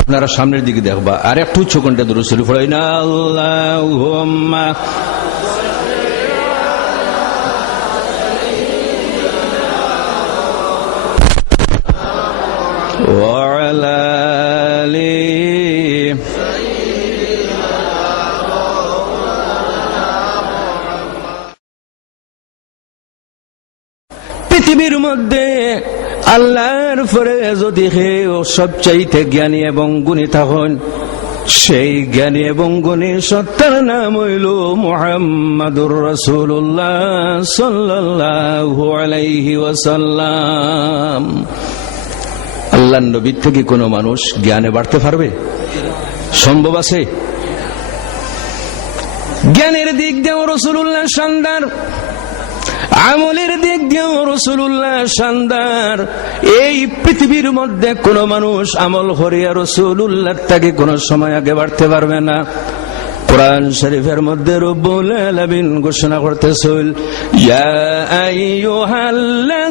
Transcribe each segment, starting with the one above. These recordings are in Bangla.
আপনারা সামনের দিকে দেখবা, আর একটু উচ্চ কণ্ঠে দুরূদ শরীফ পড়াই না। আল্লাহুম্মা ওয়া আলা আলি পৃথিবীর মধ্যে আল্লাহর পরে যদি কেউ সবচাইতে জ্ঞানী এবং গুণী থাকেন, সেই জ্ঞানী এবং গুণী সত্তার নাম হইল মুহাম্মাদুর রাসূলুল্লাহ সাল্লাল্লাহু আলাইহি ওয়াসাল্লাম। আল্লাহর নবীর থেকে কোন মানুষ জ্ঞানে বাড়তে পারবে? সম্ভব আছে? জ্ঞানের দিক দিয়েও রাসূলুল্লাহ শানদার, আমলের দিক দিয়েও রাসূলুল্লাহ শানদার। এই পৃথিবীর মধ্যে কোন মানুষ আমল করিয়া রাসূলুল্লাহ থেকে কোন সময় আগে বাড়তে পারবে না। কুরআন শরীফের মধ্যে রব্বুল আলামিন ঘোষণা করতেছেন, ইয়া আইয়ুহাল্লাযীনা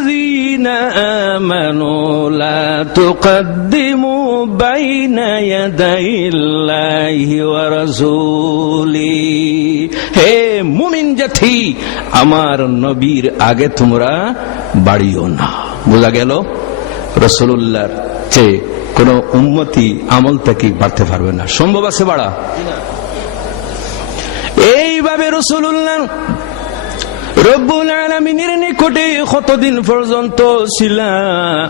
আমানু লা তুকদ্দিমু বাইনা ইয়াদাইল্লাহি ওয়া রাসূলি। হে মুমিন জাতি, আমার নবীর আগে তোমরা বাড়িও না। বোঝা গেল রাসূলুল্লাহর চেয়ে কোন উম্মতি আমল থেকে বাড়তে পারবে না। সম্ভব আছে বাড়া? এইভাবে রাসূলুল্লাহ রব্বুল আলামিনের নিকটে কতদিন পর্যন্ত ছিলেন?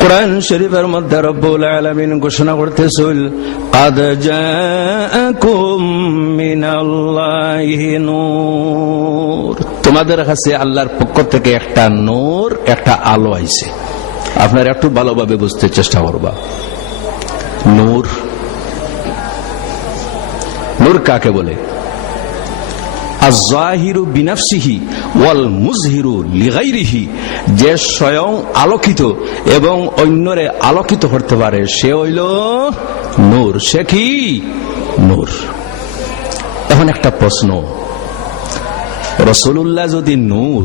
কুরআন শরীফের মধ্যে রব্বুল আলামিন ঘোষণা করতেছেন, ক্বাদ জাআকুম মিনাল্লাহি নূর। তোমাদের কাছে আল্লাহর পক্ষ থেকে একটা নূর, একটা আলো আইছে। আপনারা একটু ভালোভাবে বুঝতে চেষ্টা করবা। নূর, নূর কাকে বলে? আয-যাহিরু বিনাফসিহি ওয়াল মুযহিরু লিগাইরিহি। যে স্বয়ং আলোকিত এবং অন্যরে আলোকিত করতে পারে সে হইল নূর। সে কি? নূর। এখন একটা প্রশ্ন, রাসূলুল্লাহ যদি নূর,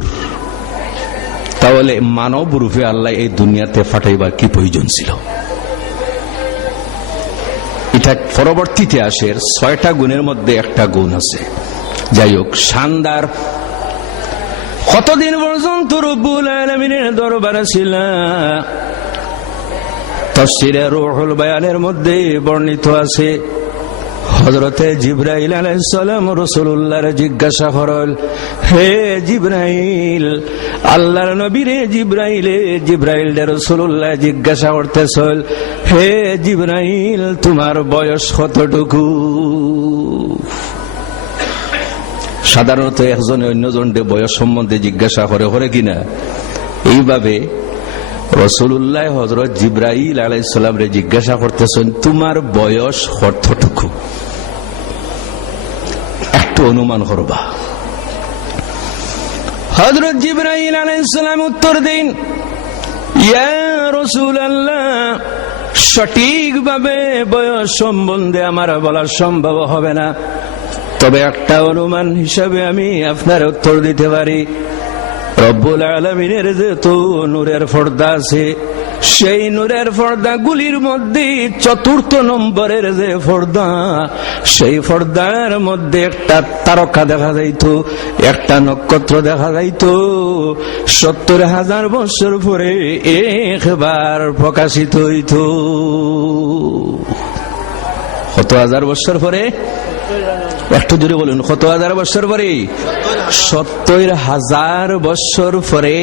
তাহলে মানব রূপে আল্লাহ এই দুনিয়াতে পাঠাইবার কি প্রয়োজন ছিল? এটা পরবর্তীতে আসে ৬টা গুণের মধ্যে একটা গুণ আছে। যাই হোক, শানদার। কতদিন পর্যন্ত রব্বুল আলামিনের দরবারে ছিল? তাফসীরে রূহুল বায়ানের মধ্যে বর্ণিত আছে, হযরতে জিবরাইল আলাইহিস সালাম রাসূলুল্লাহর জিজ্ঞাসা করল, হে জিবরাইল, আল্লাহর নবীরে জিবরাইল রাসূলুল্লাহ জিজ্ঞাসা করতেছিল, হে জিবরাইল, তোমার বয়স কতটুকু? সাধারণত একজনে অন্যজনকে বয়স সম্বন্ধে জিজ্ঞাসা করে কিনা? এইভাবে রাসূলুল্লাহ হযরত জিবরাইল আলাইহিস সালামরে জিজ্ঞাসা করতেছেন, তোমার বয়স কতটুকু? একটু অনুমান করবা। হযরত জিবরাইল আলাইহিস সালাম উত্তর দেন, ইয়া রাসূলুল্লাহ, সঠিকভাবে বয়স সম্বন্ধে আমার বলা সম্ভব হবে না, তবে একটা অনুমান হিসাবে আমি আপনার উত্তর দিতে পারি। রব্বুল আলামিনের যেহেতু নূরের পর্দা আছে, সেই নূরের পর্দাগুলির মধ্যে ৪র্থ নম্বরের যে পর্দা, সেই পর্দার মধ্যে একটা তারকা দেখা যাইত, একটা নক্ষত্র দেখা যাইত। ৭০,০০০ বছর পরে একবার প্রকাশিত হইত। কত হাজার বছর পরে? একটু জোরে বলুন, কত হাজার বছর পরে? ৭০,০০০ বছর পরে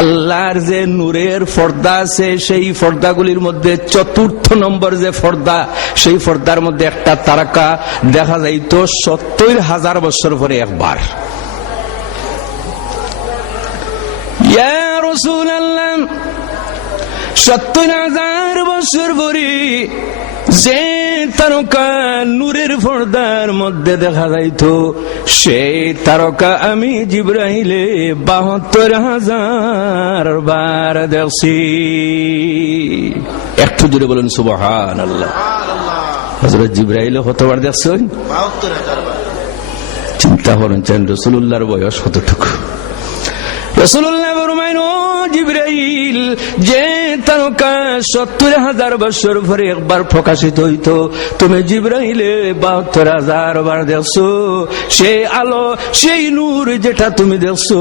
আল্লাহর যে নূরের পর্দা আছে, সেই পর্দাগুলির মধ্যে ৪র্থ নম্বর যে পর্দা, সেই পর্দার মধ্যে একটা তারকা দেখা যাইত ৭০,০০০ বছর পরে একবার। ইয়া রাসূলুল্লাহ, ৭০,০০০ বছর পরে যে তারকা নূরের পর্দার মধ্যে দেখা যাইত, সেই তারকা আমি জিবরাইলে ৭২,০০০ বার দেখছি। একটু জোরে বলুন সুবহানাল্লাহ। হযরত জিবরাইল কতবার দেখছেন? ৭২,০০০ বার। চিন্তা করেন রাসূলুল্লাহর বয়স কতটুকু। রাসূলুল্লাহ ফরমাইন, ও জিবরাইল, যে তারকা 70,000 বছর পরে একবার প্রকাশিত হইতো, তুমি জিবরাইলে 72,000 বার দেখছো। সেই আলো, সেই নূর যেটা তুমি দেখছো,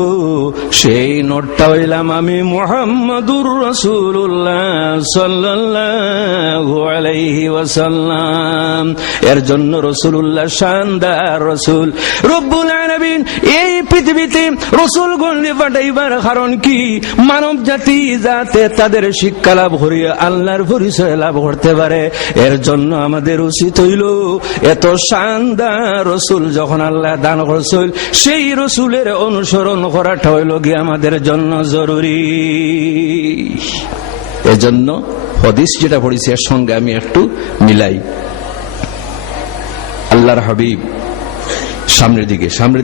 সেই নূরটা হইলাম আমি মুহাম্মাদুর রাসূলুল্লাহ সাল্লাল্লাহু আলাইহি ওয়াসাল্লাম। এর জন্য রাসূলুল্লাহ শানদার রাসূল। রব্বুল আলামিন এই পৃথিবীতে রাসূলগণ পাঠাইবার কারণ কি? মানব জাতি যাতে তাদের শিক্ষা লাভ করিয়া আল্লাহর পরিচয় লাভ করতে পারে। এর জন্য আমাদের উচিত হইল এত শানদার রাসূল যখন আল্লাহ দান করছেন, সেই রাসূলের অনুসরণ করাটা হইল গিয়ে আমাদের জন্য জরুরি। এজন্য হাদিস যেটা পড়েছি এর সঙ্গে আমি একটু মিলাই। আল্লাহর হাবিব সামনের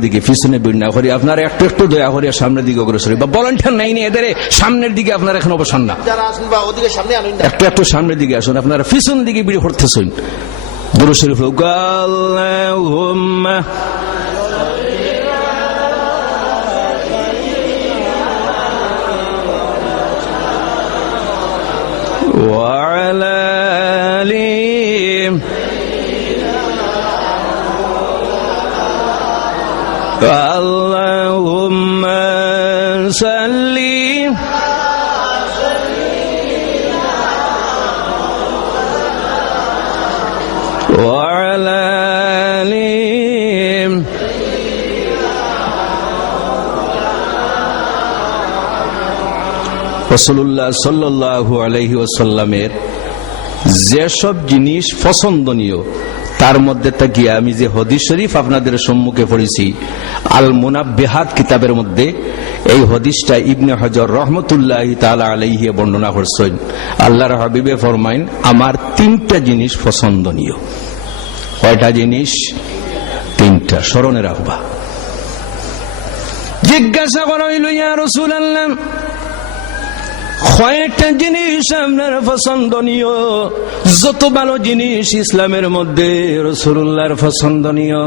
দিকে পিছনে ভিড় না করি, আপনারা একটু একটু দয়া করিয়া সামনের দিকে অগ্রসর বা ভলান্টিয়ার নাই এদের সামনের দিকে আপনারা এখন অবসান না, একটু একটু সামনের দিকে আসুন। আপনারা পিছন দিকে ভিড় করতেছেন। দুরূদ শরীফ আল্লাহুম্মা ওয়া আলা আলি আল্লাহুম্মা সাল্লি ওয়া আলা আলি রাসূলুল্লাহ সাল্লাল্লাহু আলাইহি ওয়াসাল্লামের যেসব জিনিস পছন্দনীয় তার মধ্যে থাকিয়া আমি যে হাদিস শরীফ আপনাদের সম্মুখে পড়েছি আল মুনাব্বিহাত কিতাবের মধ্যে, এই হাদিসটা ইবনে হাজার রহমতুল্লাহি তাআলা আলাইহি বর্ণনা করছেন। আল্লাহর হাবিবে ফরমাইন, আমার 3টা জিনিস পছন্দনীয়। কয়টা জিনিস? 3টা। স্মরণে রাখবা। জিজ্ঞাসা করা হইল, ইয়া রাসূলুল্লাহ, কয়েকটা জিনিস আপনার পছন্দনীয়? যত ভালো জিনিস ইসলামের মধ্যে রাসূলুল্লাহর পছন্দনীয়,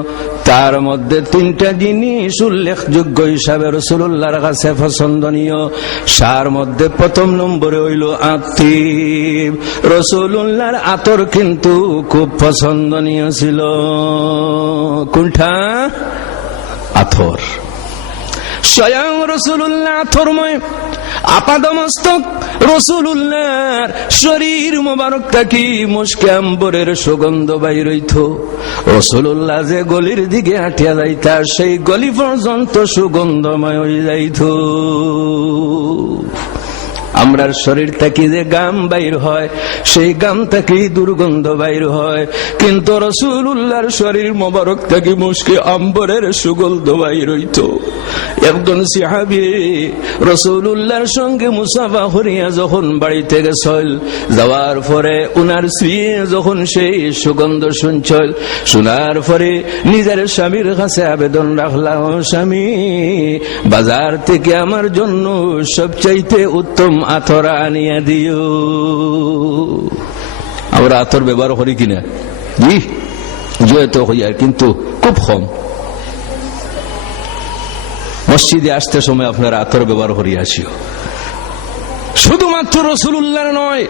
তার মধ্যে 3টা জিনিস উল্লেখযোগ্য হিসাবে রাসূলুল্লাহর কাছে পছন্দনীয়। তার মধ্যে প্রথম নম্বরে হইল আতিব। রাসূলুল্লাহর আতর কিন্তু খুব পছন্দনীয় ছিল। কোনটা? আতর। স্বয়ং রাসূলুল্লাহ আতরময়। আপাদমস্তক রাসূলুল্লাহর শরীর মোবারকটা কি মুশকে আম্বরের সুগন্ধ বাইর হইত। রাসূলুল্লাহ যে গলির দিকে হাঁটিয়া যাইতা, সেই গলি পর্যন্ত সুগন্ধময় হয়ে যাইত। আমরার শরীর থেকে যে গাম বাইর হয়, সেই গাম থেকে দুর্গন্ধ বাইর হয়, কিন্তু রাসূলুল্লাহর শরীর মোবারক থেকে মুশকে আম্বরের সুগন্ধ বাইর হইত। একজন সাহাবী রাসূলুল্লাহর সঙ্গে মুসাফা করিয়া যখন বাড়িতে গেছিল, যাওয়ার পরে উনার স্ত্রী যখন সেই সুগন্ধ শুনছিল, শোনার পরে নিজের স্বামীর কাছে আবেদন রাখলাম, স্বামী, বাজার থেকে আমার জন্য সবচাইতে উত্তম আতর আনিয়া দিও। আমরা আতর ব্যবহার করি কিনা? জি, যেহেতু হইয়ার, কিন্তু খুব কম। মসজিদে আসতে সময় আপনারা আতর ব্যবহার করিয়া আসিও। শুধুমাত্র রাসূলুল্লাহর নয়,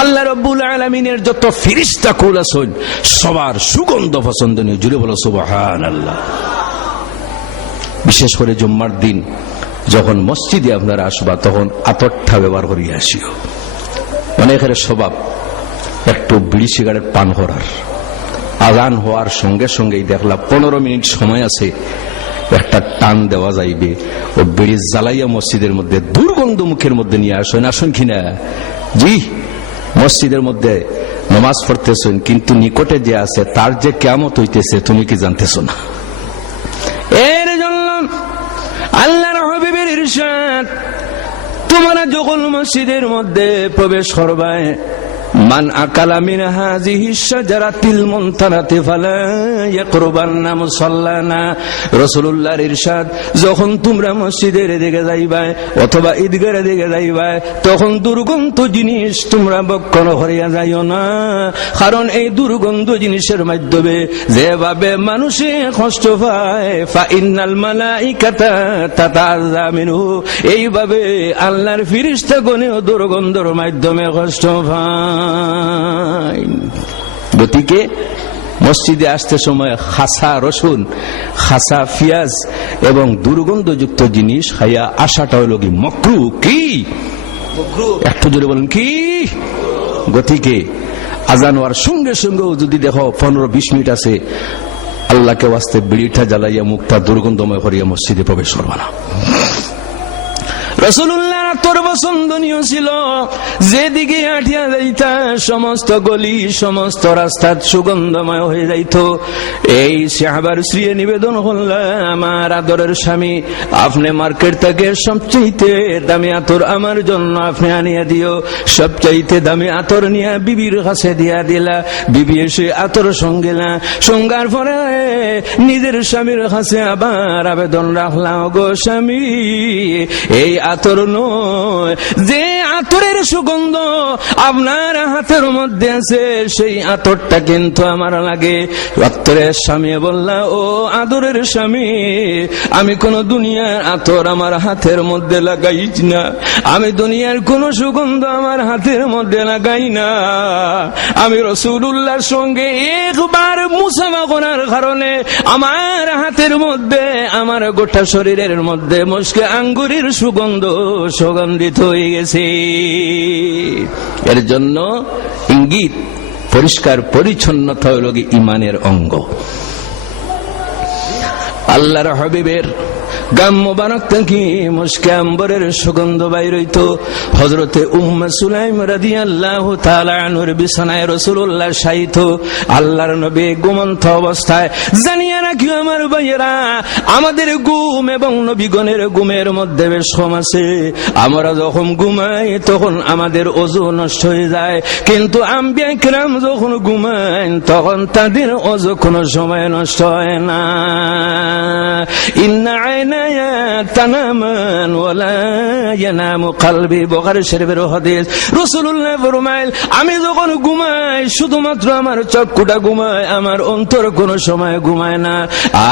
আল্লাহ রাব্বুল আলামিনের যত ফেরেশতা কুল আছেন সবার সুগন্ধ পছন্দনীয়। জুড়ে বলো সুবহানাল্লাহ। বিশেষ করে জুম্মার দিন যখন মসজিদে আপনারা আসবা, তখন আতরটা ব্যবহার করিয়া আসিও। অনেকের স্বভাব একটু বিড়ি সিগারেট পান করার। আযান হওয়ার সঙ্গে সঙ্গেই দেখলাম 15 মিনিট সময় আছে, একটা টান দেওয়া যাইবে, ও বিড়ি জ্বালাইয়া মসজিদের মধ্যে দুর্গন্ধ মুখের মধ্যে নিয়ে আসেন। আসুন কিনা? জি, মসজিদের মধ্যে নামাজ পড়তেছেন, কিন্তু নিকটে যে আছে তার যে কিয়ামত হইতেছে তুমি কি জানতেছ না? এর জন্য আল্লাহর হাবিবের ইরশাদ, তোমরা যখন মসজিদের মধ্যে প্রবেশ করবে, মান আকালা মিন হাযিহিশ শাজারাতিল মুনতানাতি ফালা ইয়াকরুবান্না মুসাল্লানা। রাসূলুল্লাহর ইরশাদ, যখন তোমরা মসজিদের দিকে যাইবা অথবা ঈদগাহের দিকে যাইবা তখন দুর্গন্ধ জিনিস তোমরা ভক্ষণ করিয়া যাইও না, কারণ এই দুর্গন্ধ জিনিসের মাধ্যমে যেভাবে মানুষে কষ্ট পায় ফা ইন্নাল মালাইকাতা তাতাআযা মিনহু, এইভাবে আল্লাহর ফেরেশতাগণও দুর্গন্ধের মাধ্যমে কষ্ট পায়। গতিকে মসজিদে আসতে সময় খাসা রসুন, খাসা পেঁয়াজ এবং দুর্গন্ধযুক্ত জিনিস খাইয়া আসাটা হইল কি মাকরুহ। কি একটু জোরে বলেন কি? গতিকে আজান হওয়ার সঙ্গে সঙ্গেও যদি দেখো 15-20 মিনিট আছে, আল্লাহকে ওয়াস্তে বিড়িটা জ্বালাইয়া মুখটা দুর্গন্ধময় করিয়া মসজিদে প্রবেশ করবা না। রাসূলুল্লাহ তোর পছন্দনীয় ছিল, যেদিকে হাঁটিয়া যাইতা সমস্ত গলি সমস্ত রাস্তা সুগন্ধময় হয়ে যাইত। এই সাহাবার শ্রী নিবেদন করলাম, আমার আদরের স্বামী, আপনি মার্কেট থেকে সবচাইতে দামি আতর আমার জন্য আপনি আনিয়া দিও। সবচাইতে দামি আতর নিয়ে বিবির কাছে দিয়া দিলা। বিবি এসে আতর সঙ্গেলা, সঙ্গার পরে নিজের স্বামীর কাছে আবার আবেদন রাখলাম, গো স্বামী, এই আতর নয়, যে আতরের সুগন্ধ আপনার হাতের মধ্যে আছে সেই আতরটা কিন্তু আমার লাগে। আতরের স্বামী বললা, ও আদরের স্বামী, আমি কোন দুনিয়ার আতর আমার হাতের মধ্যে লাগাই না, আমি দুনিয়ার কোন সুগন্ধ আমার হাতের মধ্যে লাগাই না। আমি রাসূলুল্লাহর সঙ্গে একবার মুসাফা করার কারণে আমার হাতের মধ্যে, আমার গোটা শরীরের মধ্যে মুশকে আঙ্গুরের সুগন্ধ সুগন্ধিত হয়ে গেছে। এর জন্য ইঙ্গিত, পরিষ্কার পরিচ্ছন্নতা হল ইমানের অঙ্গ। আল্লাহর হাবিবের গাম মোবারক থেকে মুশকে আম্বরের সুগন্ধ বাইর হইত। হযরতে উম্মে সুলাইম রাদিয়াল্লাহু তাআলা আনহুর বিছানায় রাসূলুল্লাহ শায়িত। আল্লাহর নবী ঘুমন্ত অবস্থায়। জানিয়া রাখিও আমার ভাইয়েরা, আমাদের ঘুম এবং নবীগণের ঘুমের মধ্যে বেশ কম আছে। আমরা যখন ঘুমাই তখন আমাদের ওযু নষ্ট হয়ে যায়, কিন্তু আম্বিয়া কিরাম যখন ঘুমায় তখন তাদের ওযু কোনো সময় নষ্ট হয় না। ইন্না আইনা তানামান ওয়ালা ইয়ানামু কলবি, বুখারী শরীফের হাদিস। রাসূলুল্লাহ ফরমাইল, আমি যখন ঘুমাই শুধুমাত্র আমার চক্ষুটা ঘুমায়, আমার অন্তর কোনো সময় ঘুমায় না।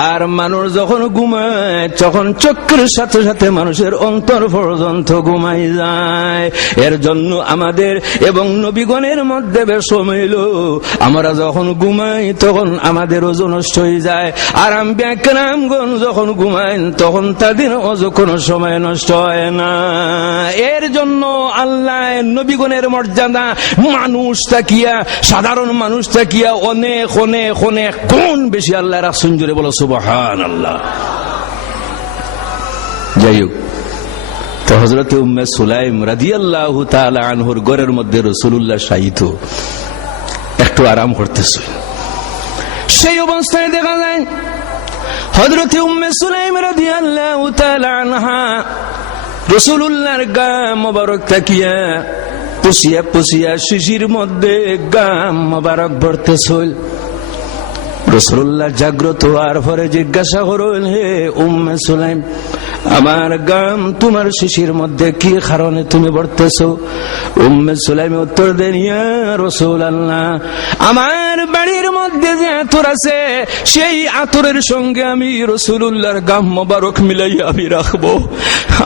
আর মানুষ যখন ঘুমায় তখন চক্ষুর সাথে সাথে মানুষের অন্তর পর্যন্ত ঘুমাই যায়। এর জন্য আমাদের এবং নবীগণের মধ্যে বেশ মিল, আমরা যখন ঘুমাই তখন আমাদের ওযু নষ্ট হয়ে যায়, আর আম্বিয়া কিরামগণ যখন ঘুমায় তখন তাদের ওযু কোনো সময় নষ্ট হয় না। এর জন্য আল্লাহ নবীগণের মর্যাদা মানুষ তাকিয়া, সাধারণ মানুষ তাকিয়া অনেক অনেক অনেক কোন বেশি আল্লাহ রাসূল জুড়ে বলো সুবহানাল্লাহ। যাই হোক, তো হযরত উম্মে সুলাইম রাদিয়াল্লাহু তাআলা আনহুর ঘরের মধ্যে রাসূলুল্লাহ শায়িত, একটু আরাম করতেছে। সেই অবস্থায় দেখা যায় হযরত উম্মে সুলাইম রাদিয়াল্লাহু তাআলা আনহা রাসূলুল্লাহর গাম মোবারক তাকিয়া পুষিয়া পুষিয়া শিশির মধ্যে গাম মোবারক ভরতেছিল। রাসূলুল্লাহ জাগ্রত হওয়ার পরে জিজ্ঞাসা করলেন, হে উম্মে সুলাইম, আমার গাম তোমার শিশির মধ্যে কি কারণে তুমি ভরতেছো? উম্মে সুলাইম উত্তর দেন, ইয়া রাসূলুল্লাহ, আমার বাড়ির মধ্যে যে আতর আছে সেই আতরের সঙ্গে আমি রাসূলুল্লাহর গাম মোবারক মিলাইয়া আমি রাখবো।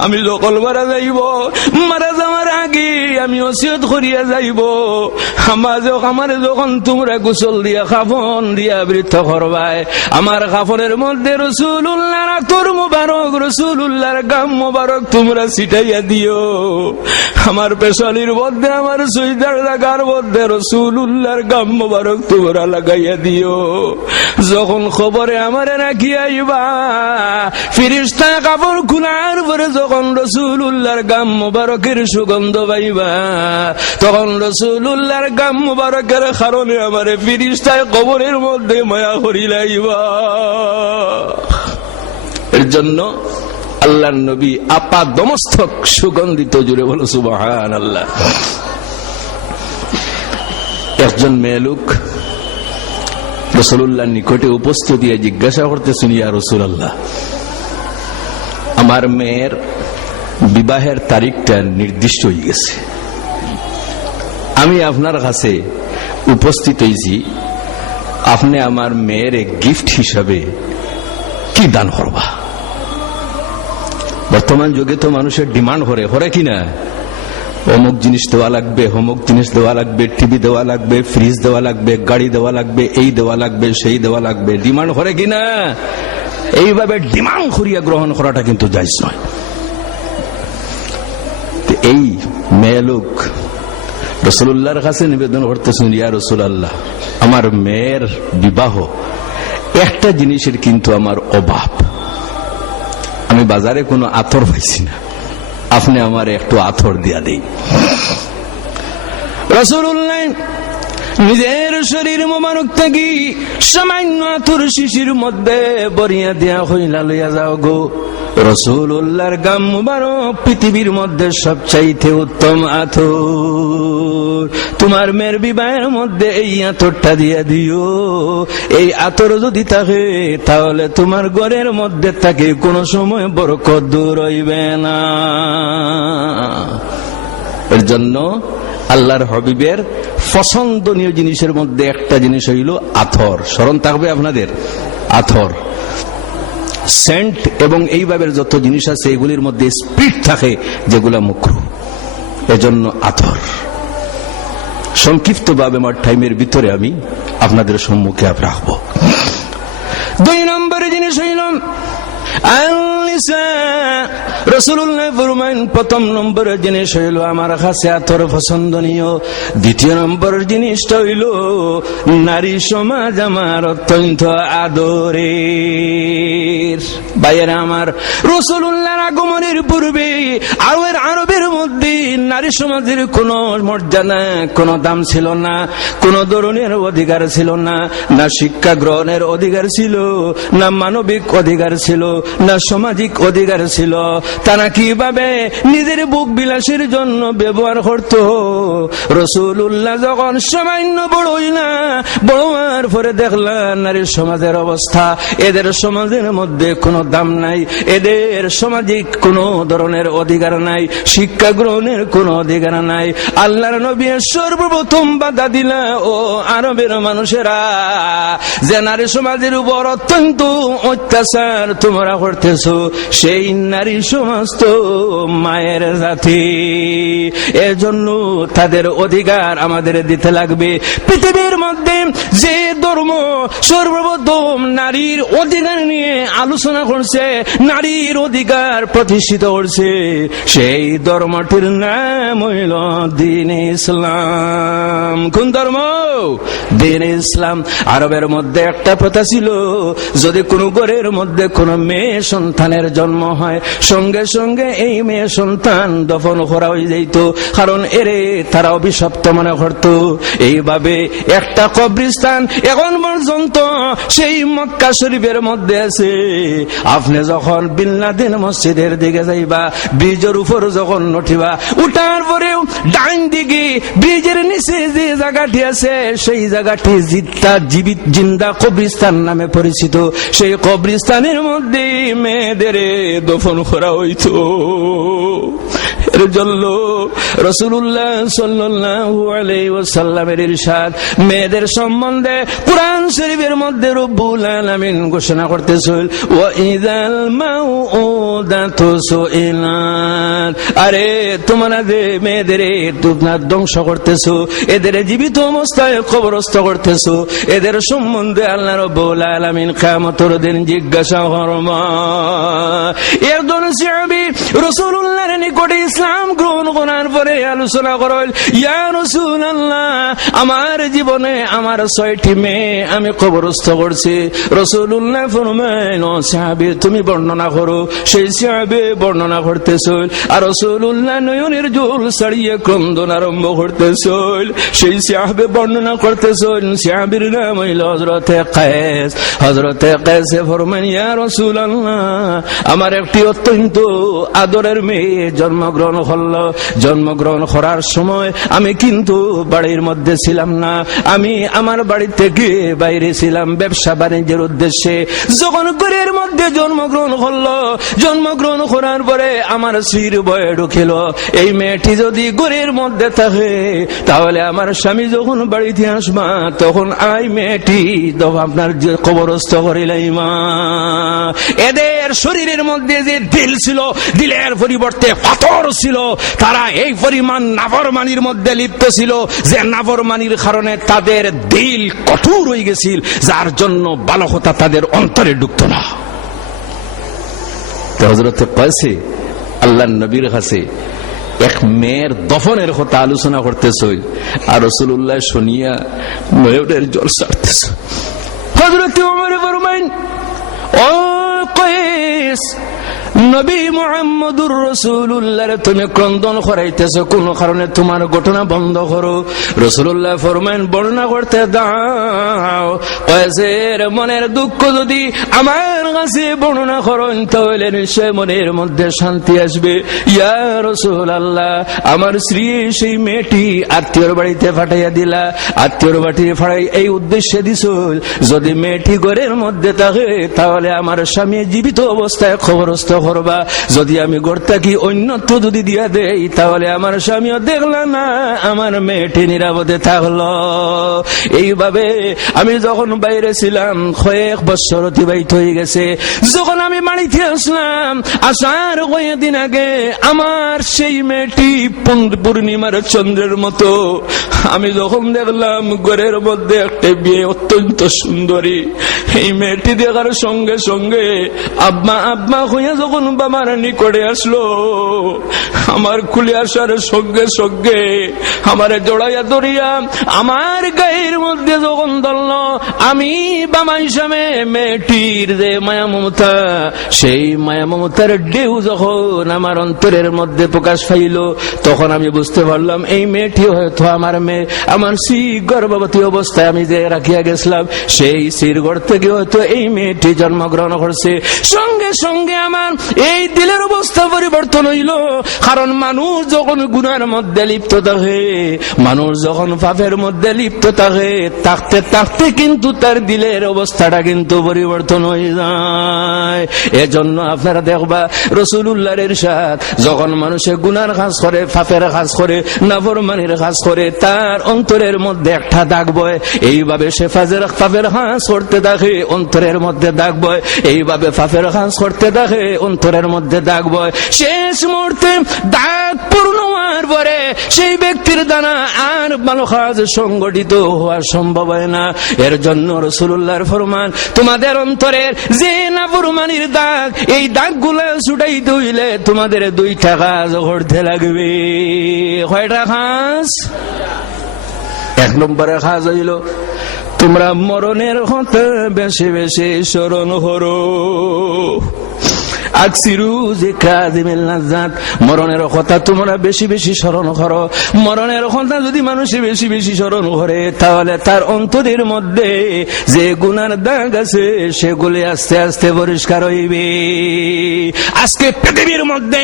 আমি যখন মারা যাইব, মারা যাওয়ার আগে আমি ওসিয়ত করিয়া যাইব, আমার যখন তোমরা গোসল দিয়া কাফন দিয়া বৃত্ত করবাই, আমার কাফনের মধ্যে রাসূলুল্লাহর আতর মোবারক, রাসূলুল্লাহর গাম মোবারক তোমরা ছিটাইয়া দিও। আমার পেশানির মধ্যে, আমার সুইদার লাগার মধ্যে রাসূলুল্লাহর গাম মোবারক তোমরা লাগাইয়া দিও। যখন খবরে আমারে রাখি আইবা, ফেরেশতা কাপড় খুলার পরে যখন রাসূলুল্লাহর গাম মোবারকের সুগন্ধ পাইবা, তখন রাসূলুল্লাহর গাম মোবারকের কারণে আমারে ফেরেশতায় কবরের মধ্যে মায়া করিলাইবা। এর জন্য আল্লাহর নবী আপাদমস্তক সুগন্ধিত, জুড়ে বলো সুবহানাল্লাহ। একজন মেয়ে লোক রাসূলুল্লাহর নিকটে উপস্থিত দিয়ে জিজ্ঞাসা করতেছেন, ইয়া রাসূলুল্লাহ, আমার মেয়ের বিবাহের তারিখটা নির্দিষ্ট হয়ে গেছে, আমি আপনার কাছে উপস্থিত হয়েছি, আপনি আমার মেয়ের গিফট হিসাবে কি দান করবা? বর্তমান যুগে তো মানুষের ডিমান্ড করে কিনা, অমুক জিনিস দেওয়া লাগবে, অমুক জিনিস দেওয়া লাগবে, টিভি দেওয়া লাগবে, ফ্রিজ দেওয়া লাগবে, গাড়ি দেওয়া লাগবে, এই দেওয়া লাগবে, সেই দেওয়া লাগবে, ডিমান্ড করে কিনা? এইভাবে ডিমান্ড করিয়া গ্রহণ করাটা কিন্তু জায়েজ নয়। এই মেয়ে লোক রাসূলুল্লাহর কাছে নিবেদন করতেছেন, ইয়া রাসূলুল্লাহ, আমার মেয়ের বিবাহ, একটা জিনিসের কিন্তু আমার অভাব, আমি বাজারে কোনো আতর পাইছি না, আপনি আমার একটু আতর দিয়া দেই। রাসূলুল্লাহ নিজের শরীর মোবারক থেকে সামান্য আতর শিশির মধ্যে বরিয়া দিয়া হইলা, লইয়া যাও গো। রাসূলুল্লাহর গাম মুবারক পৃথিবীর মধ্যে সবচাইতে উত্তম আতর, তোমার মেয়ের বিবাহের মধ্যে এই আতরটা দিয়া দিও। এই আতর যদি থাকে তাহলে তোমার ঘরের মধ্যে থাকে কোনো সময় বরকত দূর হইবে না। এর জন্য আল্লাহর হাবিবের পছন্দনীয় জিনিসের মধ্যে একটা জিনিস হইল আতর। স্মরণ থাকবে আপনাদের, আতর, সেন্ট এবং এইভাবে যত জিনিস আছে এগুলির মধ্যে স্পিড থাকে যেগুলা মুকরুহ, এজন্য আতর। সংক্ষিপ্তভাবে আমার টাইমের ভিতরে আমি আপনাদের সম্মুখে রাখবো। 2 নম্বর জিনিস হইল রাসূলুল্লাহ ফরমান, প্রথম নম্বরের জিনিস হইল আমার কাছে আতর পছন্দনীয়। 2 নম্বরের জিনিসটা হইল নারী সমাজ আমার অত্যন্ত আদরের। ভাইয়েরা আমার, রাসূলুল্লাহর আগমনের পূর্বে আরবের মধ্যে নারী সমাজের কোনো মর্যাদা, কোনো দাম ছিল না, কোন ধরনের অধিকার ছিল না, না শিক্ষা গ্রহণের অধিকার ছিল, না মানবিক অধিকার ছিল, না সামাজিক অধিকার ছিল। তারা কিভাবে নিজের বুক বিলাসের জন্য ব্যবহার করত। রাসূলুল্লাহ যখন সামান্য বড় হওয়ার পরে দেখলেন নারী সমাজের অবস্থা, এদের সমাজের মধ্যে কোনো দাম নাই, এদের সামাজিক কোনো ধরনের অধিকার নাই, শিক্ষা গ্রহণের কোনো অধিকার নাই। আল্লাহর নবী সর্বপ্রথম বাধা দিলা, ও আরবের মানুষেরা, যে নারী সমাজের উপর অত্যন্ত অত্যাচার তোমরা করতেছো, সেই নারী সমাজ তো মায়ের জাতি, এজন্য তাদের অধিকার আমাদের দিতে লাগবে। পৃথিবীর মধ্যে যে ধর্ম সর্বপ্রথম নারীর অধিকার নিয়ে আলোচনা করছে, নারীর অধিকার প্রতিষ্ঠিত করছে, সেই ধর্মটির নাম হইল দ্বীন ইসলাম। কোন ধর্ম? দ্বীন ইসলাম। আরবের মধ্যে একটা প্রথা ছিল, যদি কোনো ঘরের মধ্যে কোনো মেয়ে সন্তানের জন্ম হয়, সঙ্গে সঙ্গে এই মেয়ে সন্তান দফন করা হয়ে যেত, কারণ এরে তারা অভিশপ্ত মনে করত। এইভাবে একটা কবরস্থান এখন পর্যন্ত সেই মক্কা শরীফের মধ্যে আছে। আপনি যখন বিন লাদেন মসজিদের দিকে যাইবা, ব্রিজের উপর যখন উঠিবা, উঠার পরেও ডাইন দিকে ব্রিজের নিচে যে জায়গাটি আছে, সেই জায়গাটি জীবিত জিন্দা কবরস্থান নামে পরিচিত। সেই কবরস্থানের মধ্যে মেয়েদের দফন করা হইতো। এর জন্য রাসূলুল্লাহ সাল্লাল্লাহু আলাইহি ওয়াসাল্লামের ইরশাদ, মেয়েদের সম্বন্ধে কুরআন শরীফের মধ্যে রব্বুল আলামিন ঘোষণা করতেছেন, ওয়া ইযাল মাউউদাতু সুইলাত, আরে তোমরা যে মেয়েদের তোমরা ধ্বংস করতেছো, এদের জীবিত অবস্থায় কবরস্থ করতেছো, এদের সম্বন্ধে আল্লাহ রব্বুল আলামিন কিয়ামতের দিন জিজ্ঞাসা করবে। একজন সাহাবী রাসূলুল্লাহর নিকটে ইসলাম গ্রহণ করার পরে আলোচনা করল, ইয়া রাসূলুল্লাহ, আমার জীবনে আমার 6টি মেয়ে আমি কবরস্থ করছি। রাসূলুল্লাহ ফরমাইল, সাহাবী তুমি বর্ণনা করো। সেই সাহাবী বর্ণনা করতেছিল, আর রাসূলুল্লাহ নয়নের জল ছাড়িয়ে ক্রন্দন আরম্ভ করতেছিল। সেই সাহাবী বর্ণনা করতেছিল, সাহাবীর নাম হইল হযরতে কায়েস। হযরতে কায়েসে ফরমাইল, ইয়া রাসূলুল্লাহ, আমার একটি অত্যন্ত আদরের মেয়ে জন্মগ্রহণ জন্মগ্রহণ করলো। জন্মগ্রহণ করার সময় আমি কিন্তু বাড়ির মধ্যে ছিলাম না, আমি আমার বাড়ি থেকে বাইরে ছিলাম ব্যবসা বাণিজ্যের উদ্দেশ্যে। যখন ঘরের মধ্যে জন্মগ্রহণ করলো, জন্মগ্রহণ করার পরে আমার স্ত্রীর বয়ে ঢুকিল, এই মেয়েটি যদি ঘরের মধ্যে থাকে তাহলে আমার স্বামী যখন বাড়িতে আসবা তখন আই মেয়েটি আপনার কবরস্থ করিলাইমা। এদের শরীরের মধ্যে যে দিল ছিল, দিলের পরিবর্তে পাথর ছিল। তারা এই পরিমাণ নাফরমানির মধ্যে লিপ্ত ছিল যে নাফরমানির কারণে তাদের দিল কঠোর হয়ে গেছিল, যার জন্য ভালো কথা তাদের অন্তরে ঢুকত না। হযরতে কয়েছে আল্লাহর নবীর কাছে এক মেয়ের দফনের কথা আলোচনা করতেছে, আর রাসূলুল্লাহ শুনিয়া মেয়ের জল ছাড়তেছে। হযরতে ওমর ফরমাইন, ও কয়েস, নবী মুহাম্মদুর রাসূলুল্লাহর তুমি ক্রন্দন করাইতেছো, কোন কারণে তোমার ঘটনা বন্ধ করো। রাসূলুল্লাহ ফরমায়েন, বর্ণনা করতে দাও। কয়েসের মনের দুঃখ যদি আমার কাছে বর্ণনা করেন তাহলে নিশ্চয় মনের মধ্যে শান্তি আসবে। ইয়া রাসূলুল্লাহ, আমার স্ত্রী সেই মেয়েটি আত্মীয়র বাড়িতে পাঠাইয়া দিলা, আত্মীয়র বাড়িতে পাঠাই এই উদ্দেশ্যে দিছিল যদি মেয়েটি ঘরের মধ্যে থাকে তাহলে আমার স্বামী জীবিত অবস্থায় খবরস্থ করবা। যদি আমি গড়তাকি অন্যত্র যদি দিয়া দেই তাহলে আমার স্বামীও দেখলাম না, আমার মেয়েটি নিরাপদে থাকলো। এইভাবে আমি যখন বাইরে ছিলাম কয়েক বছর অতিবাহিত হয়ে গেছে। যখন আমি বাড়িতে আসলাম, আসার কয়েকদিন আগে আমার সেই মেয়েটি পূর্ণিমার চন্দ্রের মতো। আমি যখন দেখলাম ঘরের মধ্যে একটা বিয়ে অত্যন্ত সুন্দরী, এই মেয়েটি দেখার সঙ্গে সঙ্গে আব্বা আব্বা হইয়া যখন বাবার নিকটে আসলো, আমার খুলে আসার সঙ্গে সঙ্গে আমার জড়াইয়া ধরিয়া আমার গায়ের মধ্যে যখন ধরল, আমি বাবা হিসাবে মেয়েটির যে মায়া মমতা, সেই মায়া মমতার ঢেউ যখন আমার অন্তরের মধ্যে প্রকাশ পাইল, তখন আমি বুঝতে পারলাম এই মেয়েটি হয়তো আমার মেয়ে। আমার স্ত্রী গর্ভবতী অবস্থায় আমি যে রাখিয়া গেছিলাম, সেই স্ত্রীর ঘর থেকে হয়তো এই মেয়েটি জন্মগ্রহণ করছে। সঙ্গে সঙ্গে আমার এই দিলের অবস্থা পরিবর্তন হইল। কারণ মানুষ যখন গুনার মধ্যে লিপ্ত থাকে, মানুষ যখন পাপের মধ্যে লিপ্ত থাকে, থাকতে থাকতে কিন্তু তার দিলের অবস্থাটা কিন্তু পরিবর্তন হয়ে যায়। এজন্য আপনারা দেখবা রাসূলুল্লাহর ইরশাদ, যখন মানুষে গুনার কাজ করে, পাপের কাজ করে, নাফরমানির কাজ করে, তার অন্তরের মধ্যে একটা দাগ বয়। এইভাবে সে পাপের কাজ করতে থাকে, অন্তরের মধ্যে দাগ বয়। এইভাবে পাপের কাজ করতে থাকে, অন্তরের মধ্যে দাগ বয়। শেষ মুহূর্তে দাগ পূর্ণ হওয়ার পরে সেই ব্যক্তির দ্বারা আর ভালো কাজ সংগঠিত হওয়া সম্ভব হয় না। এর জন্য রাসূলুল্লাহর ফরমান, তোমাদের অন্তরের যে নাফরমানির দাগ, এই দাগগুলো ছুটাইতে হইলে তোমাদের দুইটা কাজ করতে লাগবে। কয়টা কাজ? এক নম্বরের কাজ হইল তোমরা মরণের কথা বেশি বেশি স্মরণ করো। মরণের কথা তোমরা বেশি বেশি স্মরণ করো। মরণের কথা যদি মানুষে বেশি বেশি স্মরণ করে তাহলে তার অন্তরের মধ্যে যে গুনার দাগ আছে সেগুলি আস্তে আস্তে পরিষ্কার হইবে। আজকে পৃথিবীর মধ্যে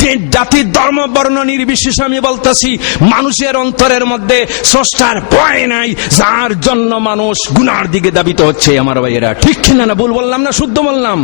যে জাতি ধর্ম বর্ণ নির্বিশেষে আমি বলতেছি, মানুষের অন্তরের মধ্যে স্রষ্টার ভয় নাই, যার জন্য মানুষ গুনার দিকে দাবিত হচ্ছে। আমার ভাইয়েরা, ঠিক কিনা? না ভুল বললাম না শুদ্ধ বললাম?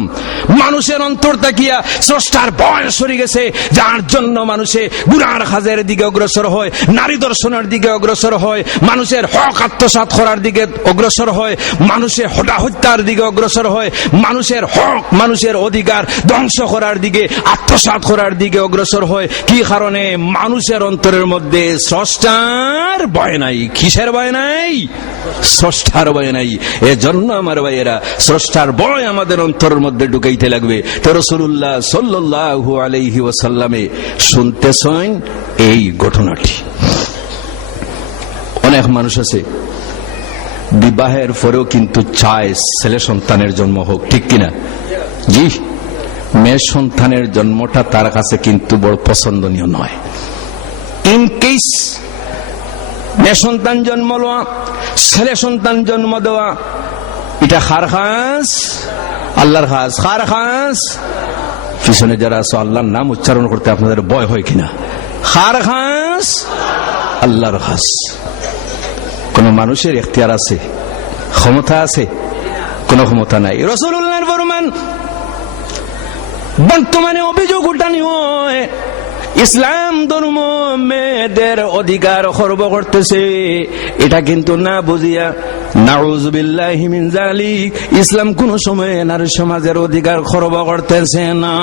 মানুষের অন্তর তাকিয়া স্রষ্টার ভয় সরে গেছে, যার জন্য মানুষে গুনার কাজের দিকে অগ্রসর হয়, নারী দর্শনের দিকে অগ্রসর হয়, মানুষের হক আত্মসাৎ করার দিকে অগ্রসর হয়, মানুষের হত্যার দিকে অগ্রসর হয়, মানুষের হক মানুষের অধিকার ধ্বংস করার দিকে আত্মসাৎ করার দিকে অগ্রসর হয়। কি কারণে? মানুষের অন্তরের মধ্যে স্রষ্টার ভয় নাই। কিসের ভয় নাই? স্রষ্টার ভয় নাই। এজন্য আমার ভাইয়েরা, স্রষ্টার ভয় আমাদের অন্তরের মধ্যে ঢুকাইতে লাগবে। তো রাসূলুল্লাহ সাল্লাল্লাহু আলাইহি ওয়াসাল্লামে শুনতেছেন এই ঘটনাটি। অনেক মানুষ আছে বিবাহের পরেও কিন্তু চায় ছেলে সন্তানের জন্ম হোক, ঠিক কিনা? জি, মেয়ে সন্তানের জন্মটা তার কাছে কিন্তু বড় পছন্দনীয় নয়। ইন কেস মেয়ে সন্তান জন্ম লওয়া, ছেলে সন্তান জন্ম দেওয়া, এটা কার কাজ? আল্লাহর কাজ। কার কাজ? পিছনে যারা আছো আল্লাহর নাম উচ্চারণ করতে আপনাদের ভয় হয় কিনা? কার খাস? আল্লাহর খাস। কোন মানুষের এখতিয়ার আছে, ক্ষমতা আছে? কোন ক্ষমতা নাই। রাসূলুল্লাহর ফরমান, বর্তমানে অভিযোগ উঠানি হয় ইসলাম ধর্ম মেয়েদের অধিকার খর্ব করতেছে। এটা কিন্তু না বুঝিয়া, নাউযুবিল্লাহি মিন যালিক, ইসলাম কোন সময় নারী সমাজের অধিকার খর্ব করতেছে না।